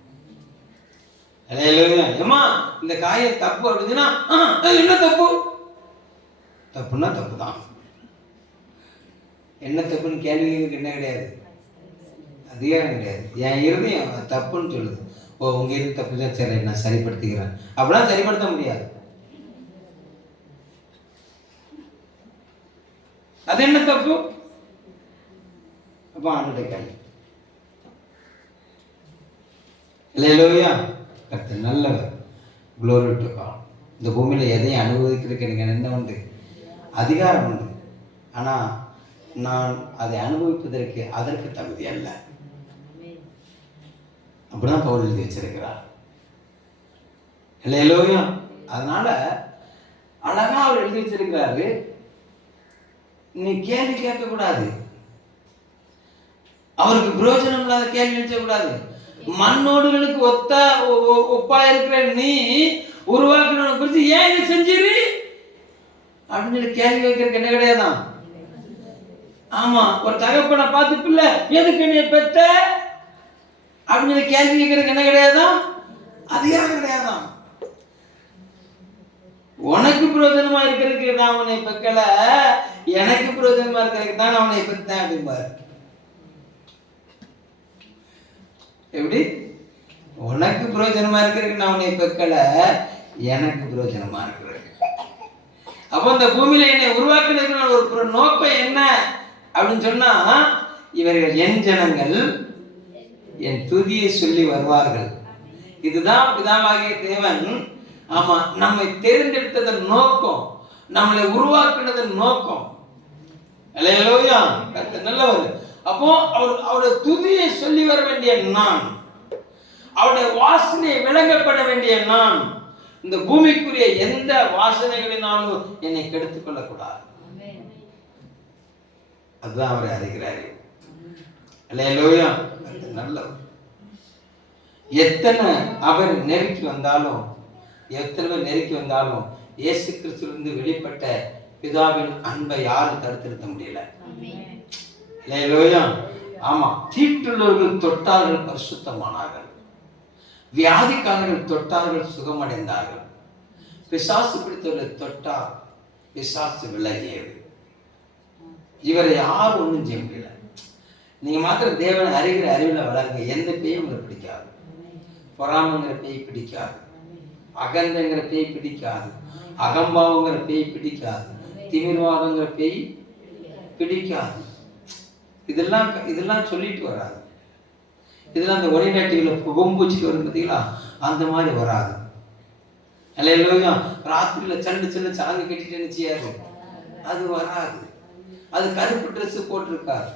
அல்லேலூயா. ஏம்மா இந்த காயம் தப்பு அப்படின்னா என்ன தப்பு? தப்புன்னா தப்பு தான். என்ன தப்புன்னு கேள்வி என்ன கிடையாது, அதிகாரம் கிடையாது. என் இருதயம் தப்புன்னு சொல்லுது. ஓ உங்க இருந்து தப்பு தான், சரி நான் சரிப்படுத்திக்கிறேன் அப்படிலாம் சரிப்படுத்த முடியாது. அது என்ன தப்பு? அப்ப ஆண்டுடைய கை. அல்லேலூயா. கர்த்தர் நல்லவர். Glory to God. இந்த பூமியில எதையும் அனுபவிக்கிறதுக்கு எனக்கு என்ன உண்டு? அதிகாரம் உண்டு. ஆனால் நான் அதை அனுபவிப்பதற்கு அதற்கு தகுதி அல்ல. அப்படிதான் பவுல் எழுதி வச்சிருக்கிறார். அல்லேலூயா. அதனால அழகா அவர் எழுதி வச்சிருக்கிறாரு, நீ கேள்வி கேட்கக்கூடாது, அவருக்கு பிரயோஜனம் இல்லாத கேள்வி கேட்கக்கூடாது. மண்ணோடுகளுக்கு ஒப்பா இருக்கிற நீ உருவாக்கின குறித்து ஏன் இதை செஞ்சிரு அப்படின்னு சொல்லி கேள்வி வைக்கிறதுக்கு என்ன கிடையாதான். ஆமா, ஒரு தகப்பனை பார்த்து பிள்ளை எதுக்கு நீ பெத்த அப்படின்னு சொல்லி கேள்வி கேட்கறதுக்கு என்ன கிடையாதான், அதிகாரம் கிடையாதான். உனக்கு பிரயோஜனமா இருக்கிறதுக்கு நான் உன்னை பெக்கல, எனக்கு பிரயோஜனமா இருக்கிறதுக்கு தான் நான் உன்னை பெற்றேன் அப்படிம்பாரு. எப்படி? உனக்கு பிரயோஜனமா இருக்கிறதுக்கு நான் உன்னை பெக்கல, எனக்கு பிரயோஜனமா இருக்கிறது. அப்போ இந்த பூமியில என்னை உருவாக்குறதுக்கு ஒரு நோக்கம் என்ன அப்படின்னு சொன்னா, இவர்கள் என் ஜனங்கள் என் துதியை சொல்லி வருவார்கள். இதுதான் பிதாவாகிய தேவன் ஆமா நம்மை தேர்ந்தெடுத்ததன் நோக்கம், நம்மளை உருவாக்குனதன் நோக்கம். அல்லேலூயா, கர்த்தர் நல்லவர். அப்போ அவருடைய துதியை சொல்லி வர வேண்டிய நான், அவருடைய வாசனையை விளங்கப்பட வேண்டிய நான், இந்த பூமிக்குரிய எந்த வாசனைகளினாலும் என்னை கெடுத்துக் கொள்ளக்கூடாது. அதுதான் அவரை அறிகிறாரு. அல்லேலூயா, நல்லவர். எத்தனை அவர் நெருக்கி வந்தாலும், எத்தனை பேர் நெருக்கி வந்தாலும் இயேசு கிறிஸ்துவிலிருந்து வெளிப்பட்ட பிதாவின் அன்பை யாரும் தடுத்திருக்க முடியல. அல்லேலூயா. ஆமா, தீட்டுள்ளவர்கள் தொட்டார்கள் பரிசுத்தமானார்கள், வியாதிக்காரர்கள் தொட்டார்கள் சுகமடைந்தார்கள், பிசாசு பிடித்தவர்களை தொட்டார் பிசாசு விலகியது. இவரை யாரும் ஒன்றும் செய்ய முடியல. நீங்க மாத்திரம் தேவனை அறிகிற அறிவில் வளருங்க. எந்த பேயும் உங்களுக்கு பிடிக்காது. பொறாமைங்கிற பேய் பிடிக்காது, அகந்தங்கிற பேய் பிடிக்காது, அகம்பாவங்கிற பேய் பிடிக்காது, திமிர்வாதங்கிற பேய் பிடிக்காது. இதெல்லாம் சொல்லிட்டு வராது. இதெல்லாம் அந்த ஒரே நாட்டில் புகம்பூச்சிட்டு வரும் பார்த்தீங்களா, அந்த மாதிரி வராது. அல்லேலூயா. ராத்திரியில் சண்டு செல்ல சாங்க கட்டிட்டு என்ன செய்யாது, அது வராது. அது கருப்பு ட்ரெஸ் போட்டிருக்காரு.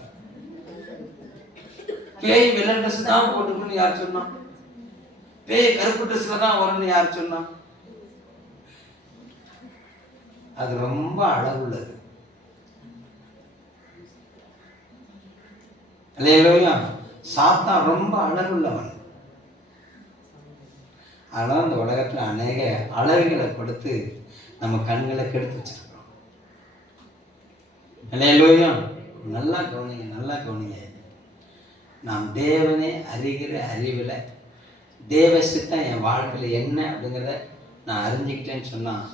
பேய் வெள்ளை ட்ரெஸ் தான் போட்டுக்கணும்னு யார் சொன்னா? பேய் கருப்பு ட்ரெஸ்ல தான் வரணும்னு யார் சொன்னா? அது ரொம்ப அழகுள்ளது. அல்லேலூயா. சாத்தான் ரொம்ப அழகுள்ளவன். அதனால இந்த உலகத்துல அநேக அழகுகளை கொடுத்து நம்ம கண்களை கெடுத்து வச்சிருக்கோம். அல்லேலூயா. நல்லா கவனிங்க, நல்லா கவனிங்க. நாம் தேவனே அறிகிற அறிவில் தேவ சித்தம் என் வாழ்க்கையில் என்ன அப்படிங்கிறத நான் அறிஞ்சிக்கிட்டேன்னு சொன்னால்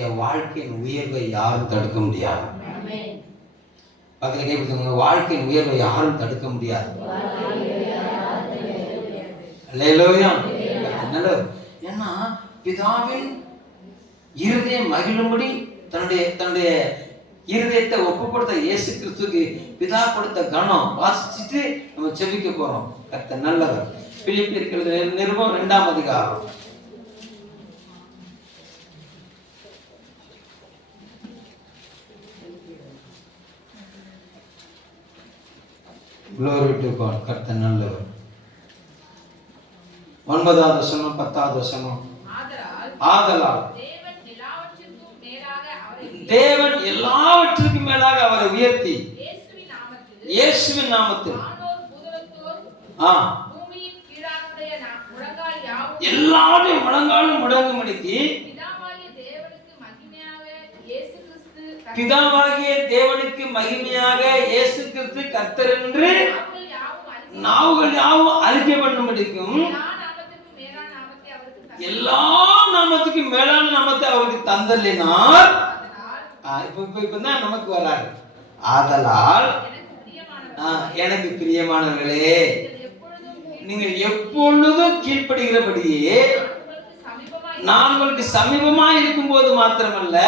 என் வாழ்க்கையின் உயர்வை யாரும் தடுக்க முடியாது. பக்கத்தில் கேட்குறவங்க, வாழ்க்கையின் உயர்வை யாரும் தடுக்க முடியாது. அல்லேலூயா. ஏன்னா பிதாவின் இருதயம் மகிழும்படி தன்னுடைய இருதயத்தை ஒப்பு கொடுத்த இயேசு கிறிஸ்துக்கு பிதா கொடுத்த கணம் வாசிச்சுட்டு நம்ம செபிக்க போறோம். கர்த்தர் நல்லவர். பிலிப்பியர் நிருபம் 2ஆம் அதிகாரம். Glory to God. கர்த்தர் நல்லவர். 9வது வசனம் 10வது வசனம். ஆதலால் தேவன் எல்லாவற்றுக்கும் மேலாக அவரை உயர்த்தி இயேசுவின் நாமத்தில் எல்லாரும் முழங்காலும் முடங்கும்படிக்கு பிதாவாகிய தேவனுக்கு மகிமையாக இயேசு கிறிஸ்து கர்த்தர் என்று நாவுகள் யாவும் அறிக்கை பண்ணும்படிக்கும் எல்லா நாமத்துக்கும் மேலான நாமத்தை அவருக்கு தந்தல்லினார். இப்பதான் நமக்கு வராரு. ஆதலால் எனக்கு பிரியமானவர்களே, நீங்கள் எப்பொழுதும் கீழ்ப்படுகிறபடியே நான் உங்களுக்கு சமீபமா இருக்கும் போது மாத்திரமல்ல,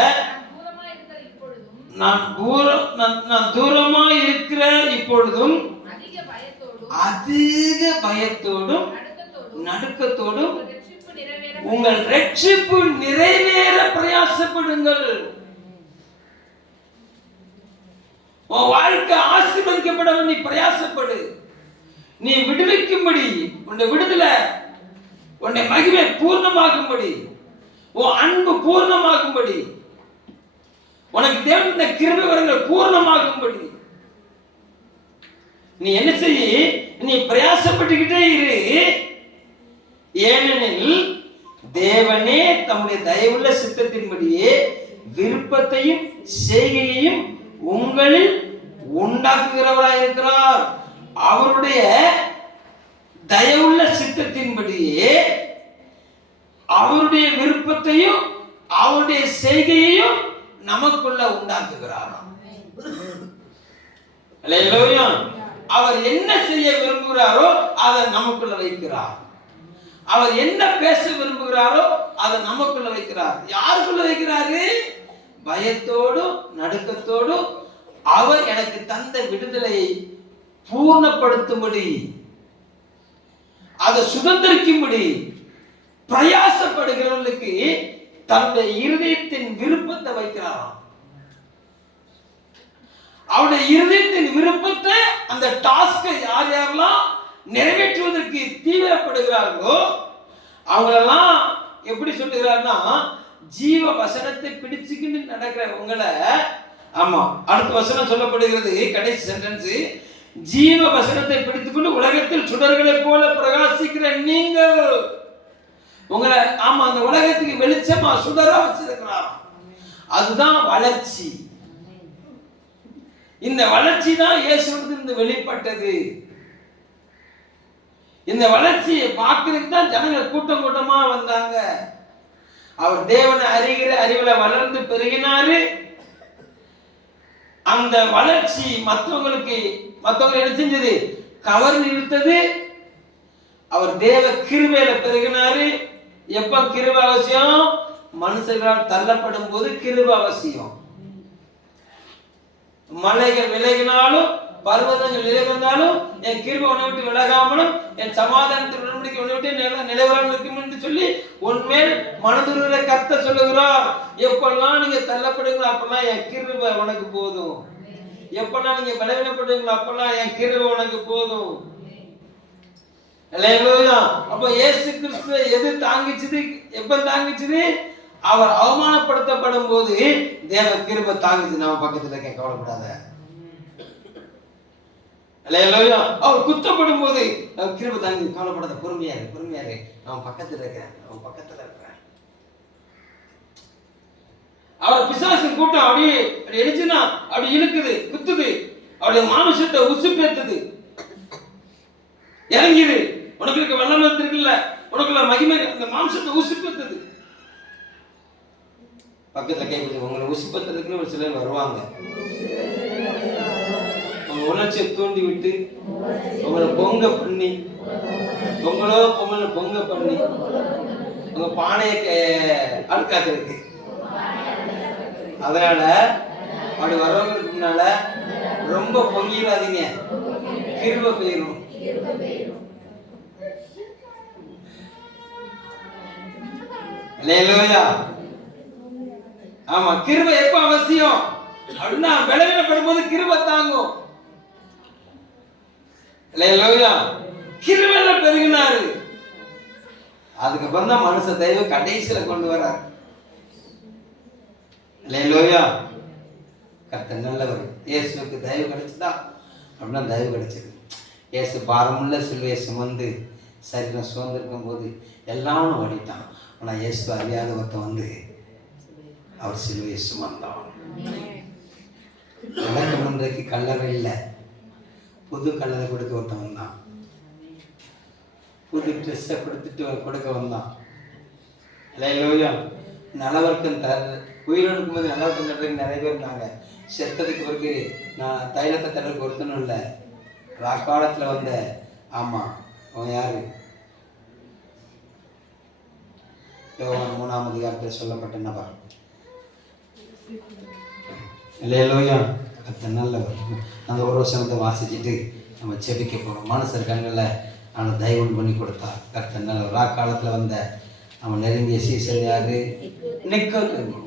நான் தூரமா இருக்கிற இப்பொழுதும் அதிக பயத்தோடும் நடுக்கத்தோடும் உங்கள் ரட்சிப்பு நிறைவேற பிரயாசப்படுங்கள். உன் வாழ்க்கை ஆசீர்வதிக்கப்பட நீ பிரயாசப்படு. நீ விடுவிக்கும்படி, உன்னை விடுதலை, உன்னை மகிமை பூர்ணமாகும்படி, உன் அன்பு பூர்ணமாகும்படி, உனக்கு தேவனுடைய கிருபை வரங்கள் பூர்ணமாகும்படி நீ என்ன செய்ய? நீ பிரயாசப்பட்டுக்கிட்டே இரு. ஏனெனில் தேவனே தம்முடைய தயவுள்ள சித்தத்தின்படியே விருப்பத்தையும் செய்கையையும் உங்களில் உண்டாக்குகிறவராயிருக்கிறார். அவருடைய தயவுள்ள சித்தத்தின்படியே அவருடைய விருப்பத்தையும் அவருடைய செய்கையையும் நமக்குள்ள உண்டாக்குகிறாராம். அல்லேலூயா. அவர் என்ன செய்ய விரும்புகிறாரோ அதை நமக்குள்ள வைக்கிறார். அவர் என்ன பேச விரும்புகிறாரோ அதை நமக்குள்ள வைக்கிறார். யாருக்குள்ள வைக்கிறாரு? பயத்தோடும் நடுக்கத்தோடும் அவர் எனக்கு தந்த விடுதலையை பூர்ணப்படுத்தும்படி, அதை சுதந்திரிக்கும்படி பிரயாசப்படுகிறவர்களுக்கு தன்னுடைய இருதயத்தின் விருப்பத்தை வைக்கிறாராம். அவருடைய இருதயத்தின் விருப்பத்தை, அந்த டாஸ்கை யார் யாரெல்லாம் நிறைவேற்றுவதற்கு தீவிரப்படுகிறார்களோ அவங்களெல்லாம் எப்படி சொல்லுகிறார்னா, ஜீவ வசனத்தை பிடிச்சுக்கிட்டு நடக்கிற உங்களை, ஆமா அடுத்த வசனம் சொல்லப்படுகிறது, கடைசி சென்டென்ஸ், ஜீவ வசனத்தை பிடித்துக்கொண்டு உலகத்தில் சுடர்களை போல பிரகாசிக்கிற நீங்கள், உங்களை ஆமா அந்த உலகத்துக்கு வெளிச்சமா சுடரா வச்சிருக்கிறார். அதுதான் வளர்ச்சி. இந்த வளர்ச்சி தான் இயேசுவிலிருந்து வெளிப்பட்டது. இந்த வளர்ச்சியை பார்க்கறதுக்கு தான் ஜனங்கள் கூட்டம் கூட்டமா வந்தாங்க. அவர் தேவனை அறிகிற அறிவுல வளர்ந்து பெருகினாரு. அந்த வளர்ச்சி மற்றவங்க என்ன செஞ்சது? கவர்ந்து இழுத்தது. அவர் தேவ கிருபையில பெருகினாரு. எப்ப கிருபை அவசியம்? மனுஷர்களால் தள்ளப்படும் போது கிருபை அவசியம். மலைகள் விலகினாலும் பர்வதங்கள் விலகினாலும் என் கிருபை உன்னை விட்டு விலகாமலும் என் சமாதானத்தில் உடன்படிக்கை உன்னை விட்டு நிலைவராமல் இருக்கும் என்று சொல்லி உன்மேல் மனதுருவரை கர்த்தர் சொல்லுகிறார். எப்பெல்லாம் நீங்க தள்ளப்படுங்களோ அப்பெல்லாம் என் கிருபை உனக்கு போதும். எப்பெல்லாம் நீங்க பலவீனப்படுங்களோ அப்பெல்லாம் என் கிருபை உனக்கு போதும். அல்லேலூயா. அப்ப இயேசு கிறிஸ்து எது தாங்கிச்சது? எப்ப தாங்கிச்சது? அவர் அவமானப்படுத்தப்படும் போது தேவ கிருபை தாங்கிச்சு. நம்ம பக்கத்துல இருக்க, கவலைப்படாத. அல்லேலூயா. அவர் குத்தப்படும் போது கிருபை தாங்கி, கவலைப்படாத, பொறுமையாரு, நான் பக்கத்துல இருக்கிறேன். அவர் பிசாசின் கூட்டம் அப்படியே எடுச்சுன்னா அப்படி இழுக்குது, குத்துது, அவருடைய மானுஷத்தை உசுப்பேத்துது. இறங்கிடு, உனக்கு இருக்க வல்லமை இருக்குல்ல, உனக்குள்ள மகிமை, அந்த மாம்சத்தை உசுப்பேத்துது. பக்கத்துல கேட்குது, உங்களை உசுப்பத்துறதுக்குன்னு ஒரு சிலர் வருவாங்க. உங்க உணர்ச்சியை தூண்டி விட்டு உங்களை பொங்க பண்ணி, பொங்க பண்ணி உங்க பானையை அழுக்காக்குறதுக்கு. அதனால அப்படி வர்றவங்களுக்கு முன்னால ரொம்ப பொங்கிடாதீங்க, கிருபை போயிடும். அல்லேலூயா. ஆமா, கிருபை எப்ப அவசியம் அப்படின்னா பலவீனப்படும் போது கிருபை தாங்கும். அல்லேலூயா. கிருபையில பெருகினாரு. அதுக்கப்புறம் தான் மனுஷ தயவு கடைசியில கொண்டு வர்றார். அல்லேலூயா. கர்த்தர் நல்லவர். இயேசுவுக்கு தயவு கிடைச்சதா அப்படின்னா தயவு கிடைச்சது. இயேசு பாரமுள்ள சிலுவையை சுமந்து சரீரம் சுமந்திருக்கும் போது எல்லாம் வடித்தான். ஆனால் இயேசு அறியாத ஒருத்தன் வந்து அவர் சிலுவையை சுமந்தான். இறக்கணுன்றதுக்கு கல்லறை இல்லை, புது கல்லறை கொடுக்க ஒருத்தன் வந்தான். புது ட்ரெஸ்ஸை கொடுத்துட்டு கொடுக்க வந்தான். அல்லேலூயா. நலவர்க்கம் உயிரோடு இருக்கும்போது நலவர்க்கம் தட்டுறதுக்கு நிறைய பேர் இருந்தாங்க. செத்ததுக்கு பிறகு நான் தைலத்தை தட்டுறதுக்கு ஒருத்தனும் இல்லை. ராக்காலத்தில் வந்த, ஆமாம், அவன் யாரு? யோவான் 3ஆம் அதிகாரத்தில் சொல்லப்பட்ட நபர். அல்லேலூயா. கர்த்தர் நல்லவர். அந்த ஒரு வசனத்தை வாசிச்சுட்டு நம்ம செபிக்க போகிறோம். மனுஷர் கண்களில் அவனை தயவு பண்ணி கொடுத்தார். கர்த்தர் நல்லவர். ராக்காலத்தில் வந்த அவன் நெருங்கிய சீசன் யாரு? நிக்கோதேமு.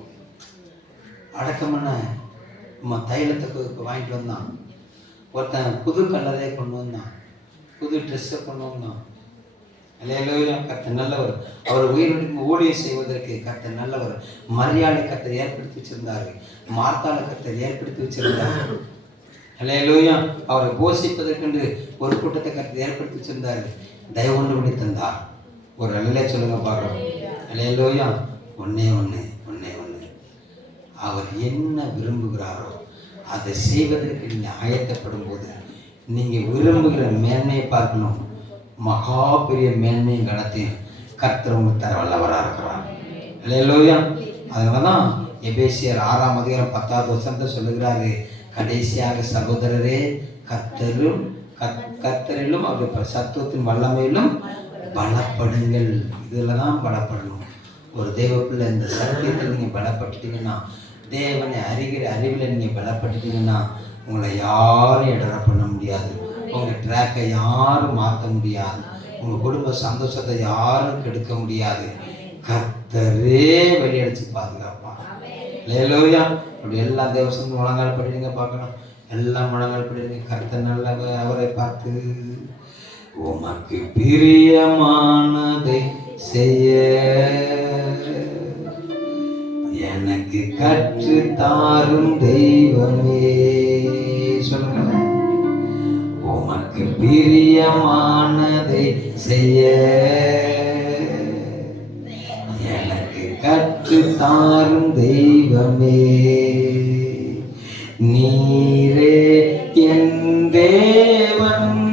அடக்கமான நம்ம தைலத்துக்கு வாங்கிட்டு வந்தான். ஒருத்தன் புது கல்லறையை கொண்டு வந்தான், புது ட்ரெஸ்ஸை கொண்டு வந்தான். அல்லேலூயா. கர்த்தர் நல்லவர். அவர் உயிரிழப்பு ஊழியம் செய்வதற்கு கர்த்தர் நல்லவர். மரியாதை கர்த்தர் ஏற்படுத்தி வச்சிருந்தாரு. மார்த்தாள கர்த்தர் ஏற்படுத்தி வச்சிருந்தார். அல்லேலூயா. அவரை போஷிப்பதற்கென்று ஒரு கூட்டத்தை கர்த்தர் ஏற்படுத்தி வச்சிருந்தாரு. தயவு ஒன்று பண்ணி தந்தார். ஒரு அல்லையே சொல்லுங்க பார்க்கலாம். அல்லேலூயா. ஒன்னே ஒன்று. அவர் என்ன விரும்புகிறாரோ அதை செய்வதற்கு நீங்கள் ஆயத்தப்படும் போது நீங்கள் விரும்புகிற மேன்மையை பார்க்கணும். மகா பெரிய மேன்மையும் கணத்தையும் கர்த்தர் உங்களுக்கு தர வல்லவராக இருக்கிறார். அல்லேலூயா. அதனாலதான் எபேசியர் 6ஆம் அதிகாரம் 10வது வசனத்தை சொல்லுகிறாரு, கடைசியாக சகோதரரே கர்த்தரிலும் அவருடைய சத்துவத்தின் வல்லமையிலும் பலப்படுங்கள். இதுல தான் பலப்படணும். ஒரு தேவ பிள்ளை இந்த சத்தியத்தில் நீங்க பலப்பட்டுட்டீங்கன்னா, தேவனை அறிகிற அறிவில் நீங்க பலப்பட்டுட்டீங்கன்னா, உங்களை யாரும் இடர பண்ண முடியாது. உங்க ட்ராக்கை யாரும் மாற்ற முடியாது. உங்க குடும்ப சந்தோஷத்தை யாரும் கெடுக்க முடியாது. கர்த்தரே வெளியடிச்சு பாதுகாப்பான். அல்லேலூயா. அப்படி எல்லா தேவசமும் முழங்கால் படிங்க பார்க்கணும். எல்லாம் முழங்கால் படிங்க. கர்த்தர் நல்லவர், அவரை பார்த்து உமக்கு பிரியமானதை செய்ய எனக்கு கற்று தாரும் தெய்வமே. சொல்லுங்க, உமக்கு பிரியமானதை செய்ய எனக்கு கற்று தாரும் தெய்வமே. நீரே என் தேவன்,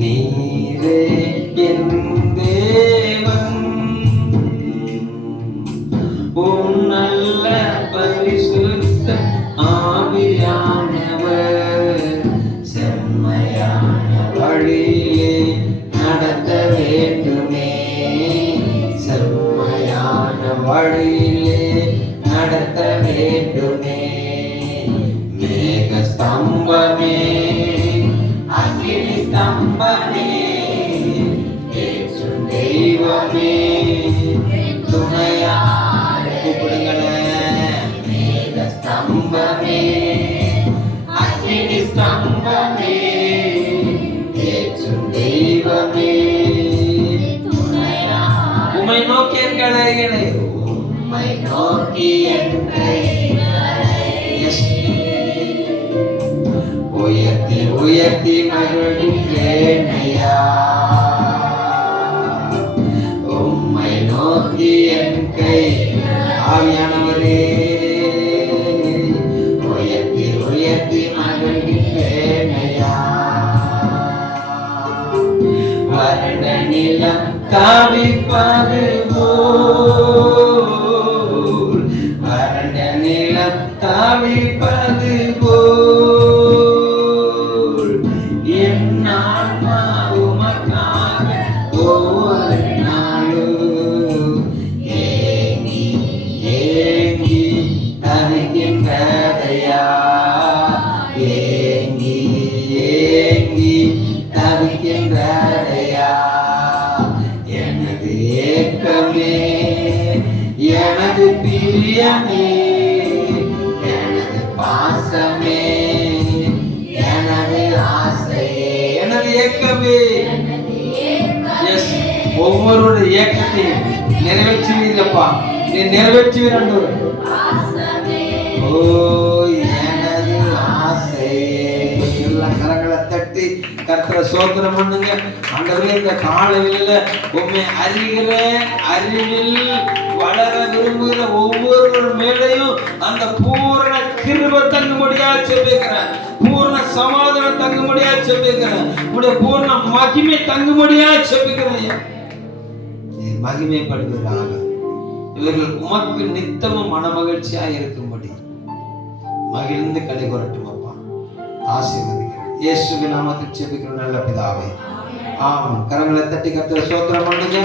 நீரே என் தேவன், உம் நல்ல பரிசுத்த ஆவியானவர் செம்மையான வழியிலே நடத்த வேண்டுமே. செம்மையான வழியிலே நடத்த வேண்டுமே. மேக ஸ்தம்பமே, அக்கினி ஸ்தம்பமே, ஏற்றும் தெய்வமே, துணையா கூப்பிடுங்களேன். மேக ஸ்தம்பமே, அக்கினி ஸ்தம்பமே, ஏற்றும் தெய்வமே, உம்மை நோக்கி என் கலைகளை, உம்மை நோக்கி என் கைகளை உயர்த்தி உயர்த்தி மகிழ்கிறேனையா. உம்மை நோக்கி என் கை ஆவியானவரே உயர்த்தி உயர்த்தி மகிழ்கிறேனையா. வறண்ட நிலம் தாவிப்பது போல், வறண்ட நிலம் தாவிப்பது போல், என் ஆன்மா உமக்காக ஒவ்வொரு நாளும் ஏங்கி ஏங்கி தவிக்கின்றதையா. ஏங்கி ஏங்கி தவிக்கின்றதையா. எனது ஏக்கமே, எனது பிரியமே, எனது பாசமே, எனது ஆசையே, எனது ஏக்கமே. எஸ், ஒவ்வொருடைய ஏக்கத்தையும் நிறைவேற்றுவீரப்பா, நீ நிறைவேற்றுவீரண்டு. ஓ எனது ஆசையே. எல்லாம் கரங்களை தட்டி கர்த்தரை சோத்திரம் பண்ணுங்க. ஆண்டவரே, இந்த காலையில உண்மை அறிகிற அறிவில் வளர விரும்புகிற ஒவ்வொரு மேலையும் அந்த பூரண கிருபை தங்கும்படியா செபிக்கிறேன். பூர்ண சமாதானம் தங்கும்படியா செபிக்கிறேன். உடைய பூர்ண மகிமை தங்கும்படியா செபிக்கிறேன். மகிமைப்படுவதாக இவர்கள் உமக்கு நித்தமும் மன மகிழ்ச்சியா இருக்கும்படி மகிழ்ந்து களி கூறட்டும் அப்பா. ஆசீர்வதிக்கிறேன். இயேசுவின் நாமத்தில் செபிக்கிறோம் நல்ல பிதாவே, ஆமென். கரங்களை தட்டி கர்த்தரை ஸ்தோத்திரம் பண்ணுங்க.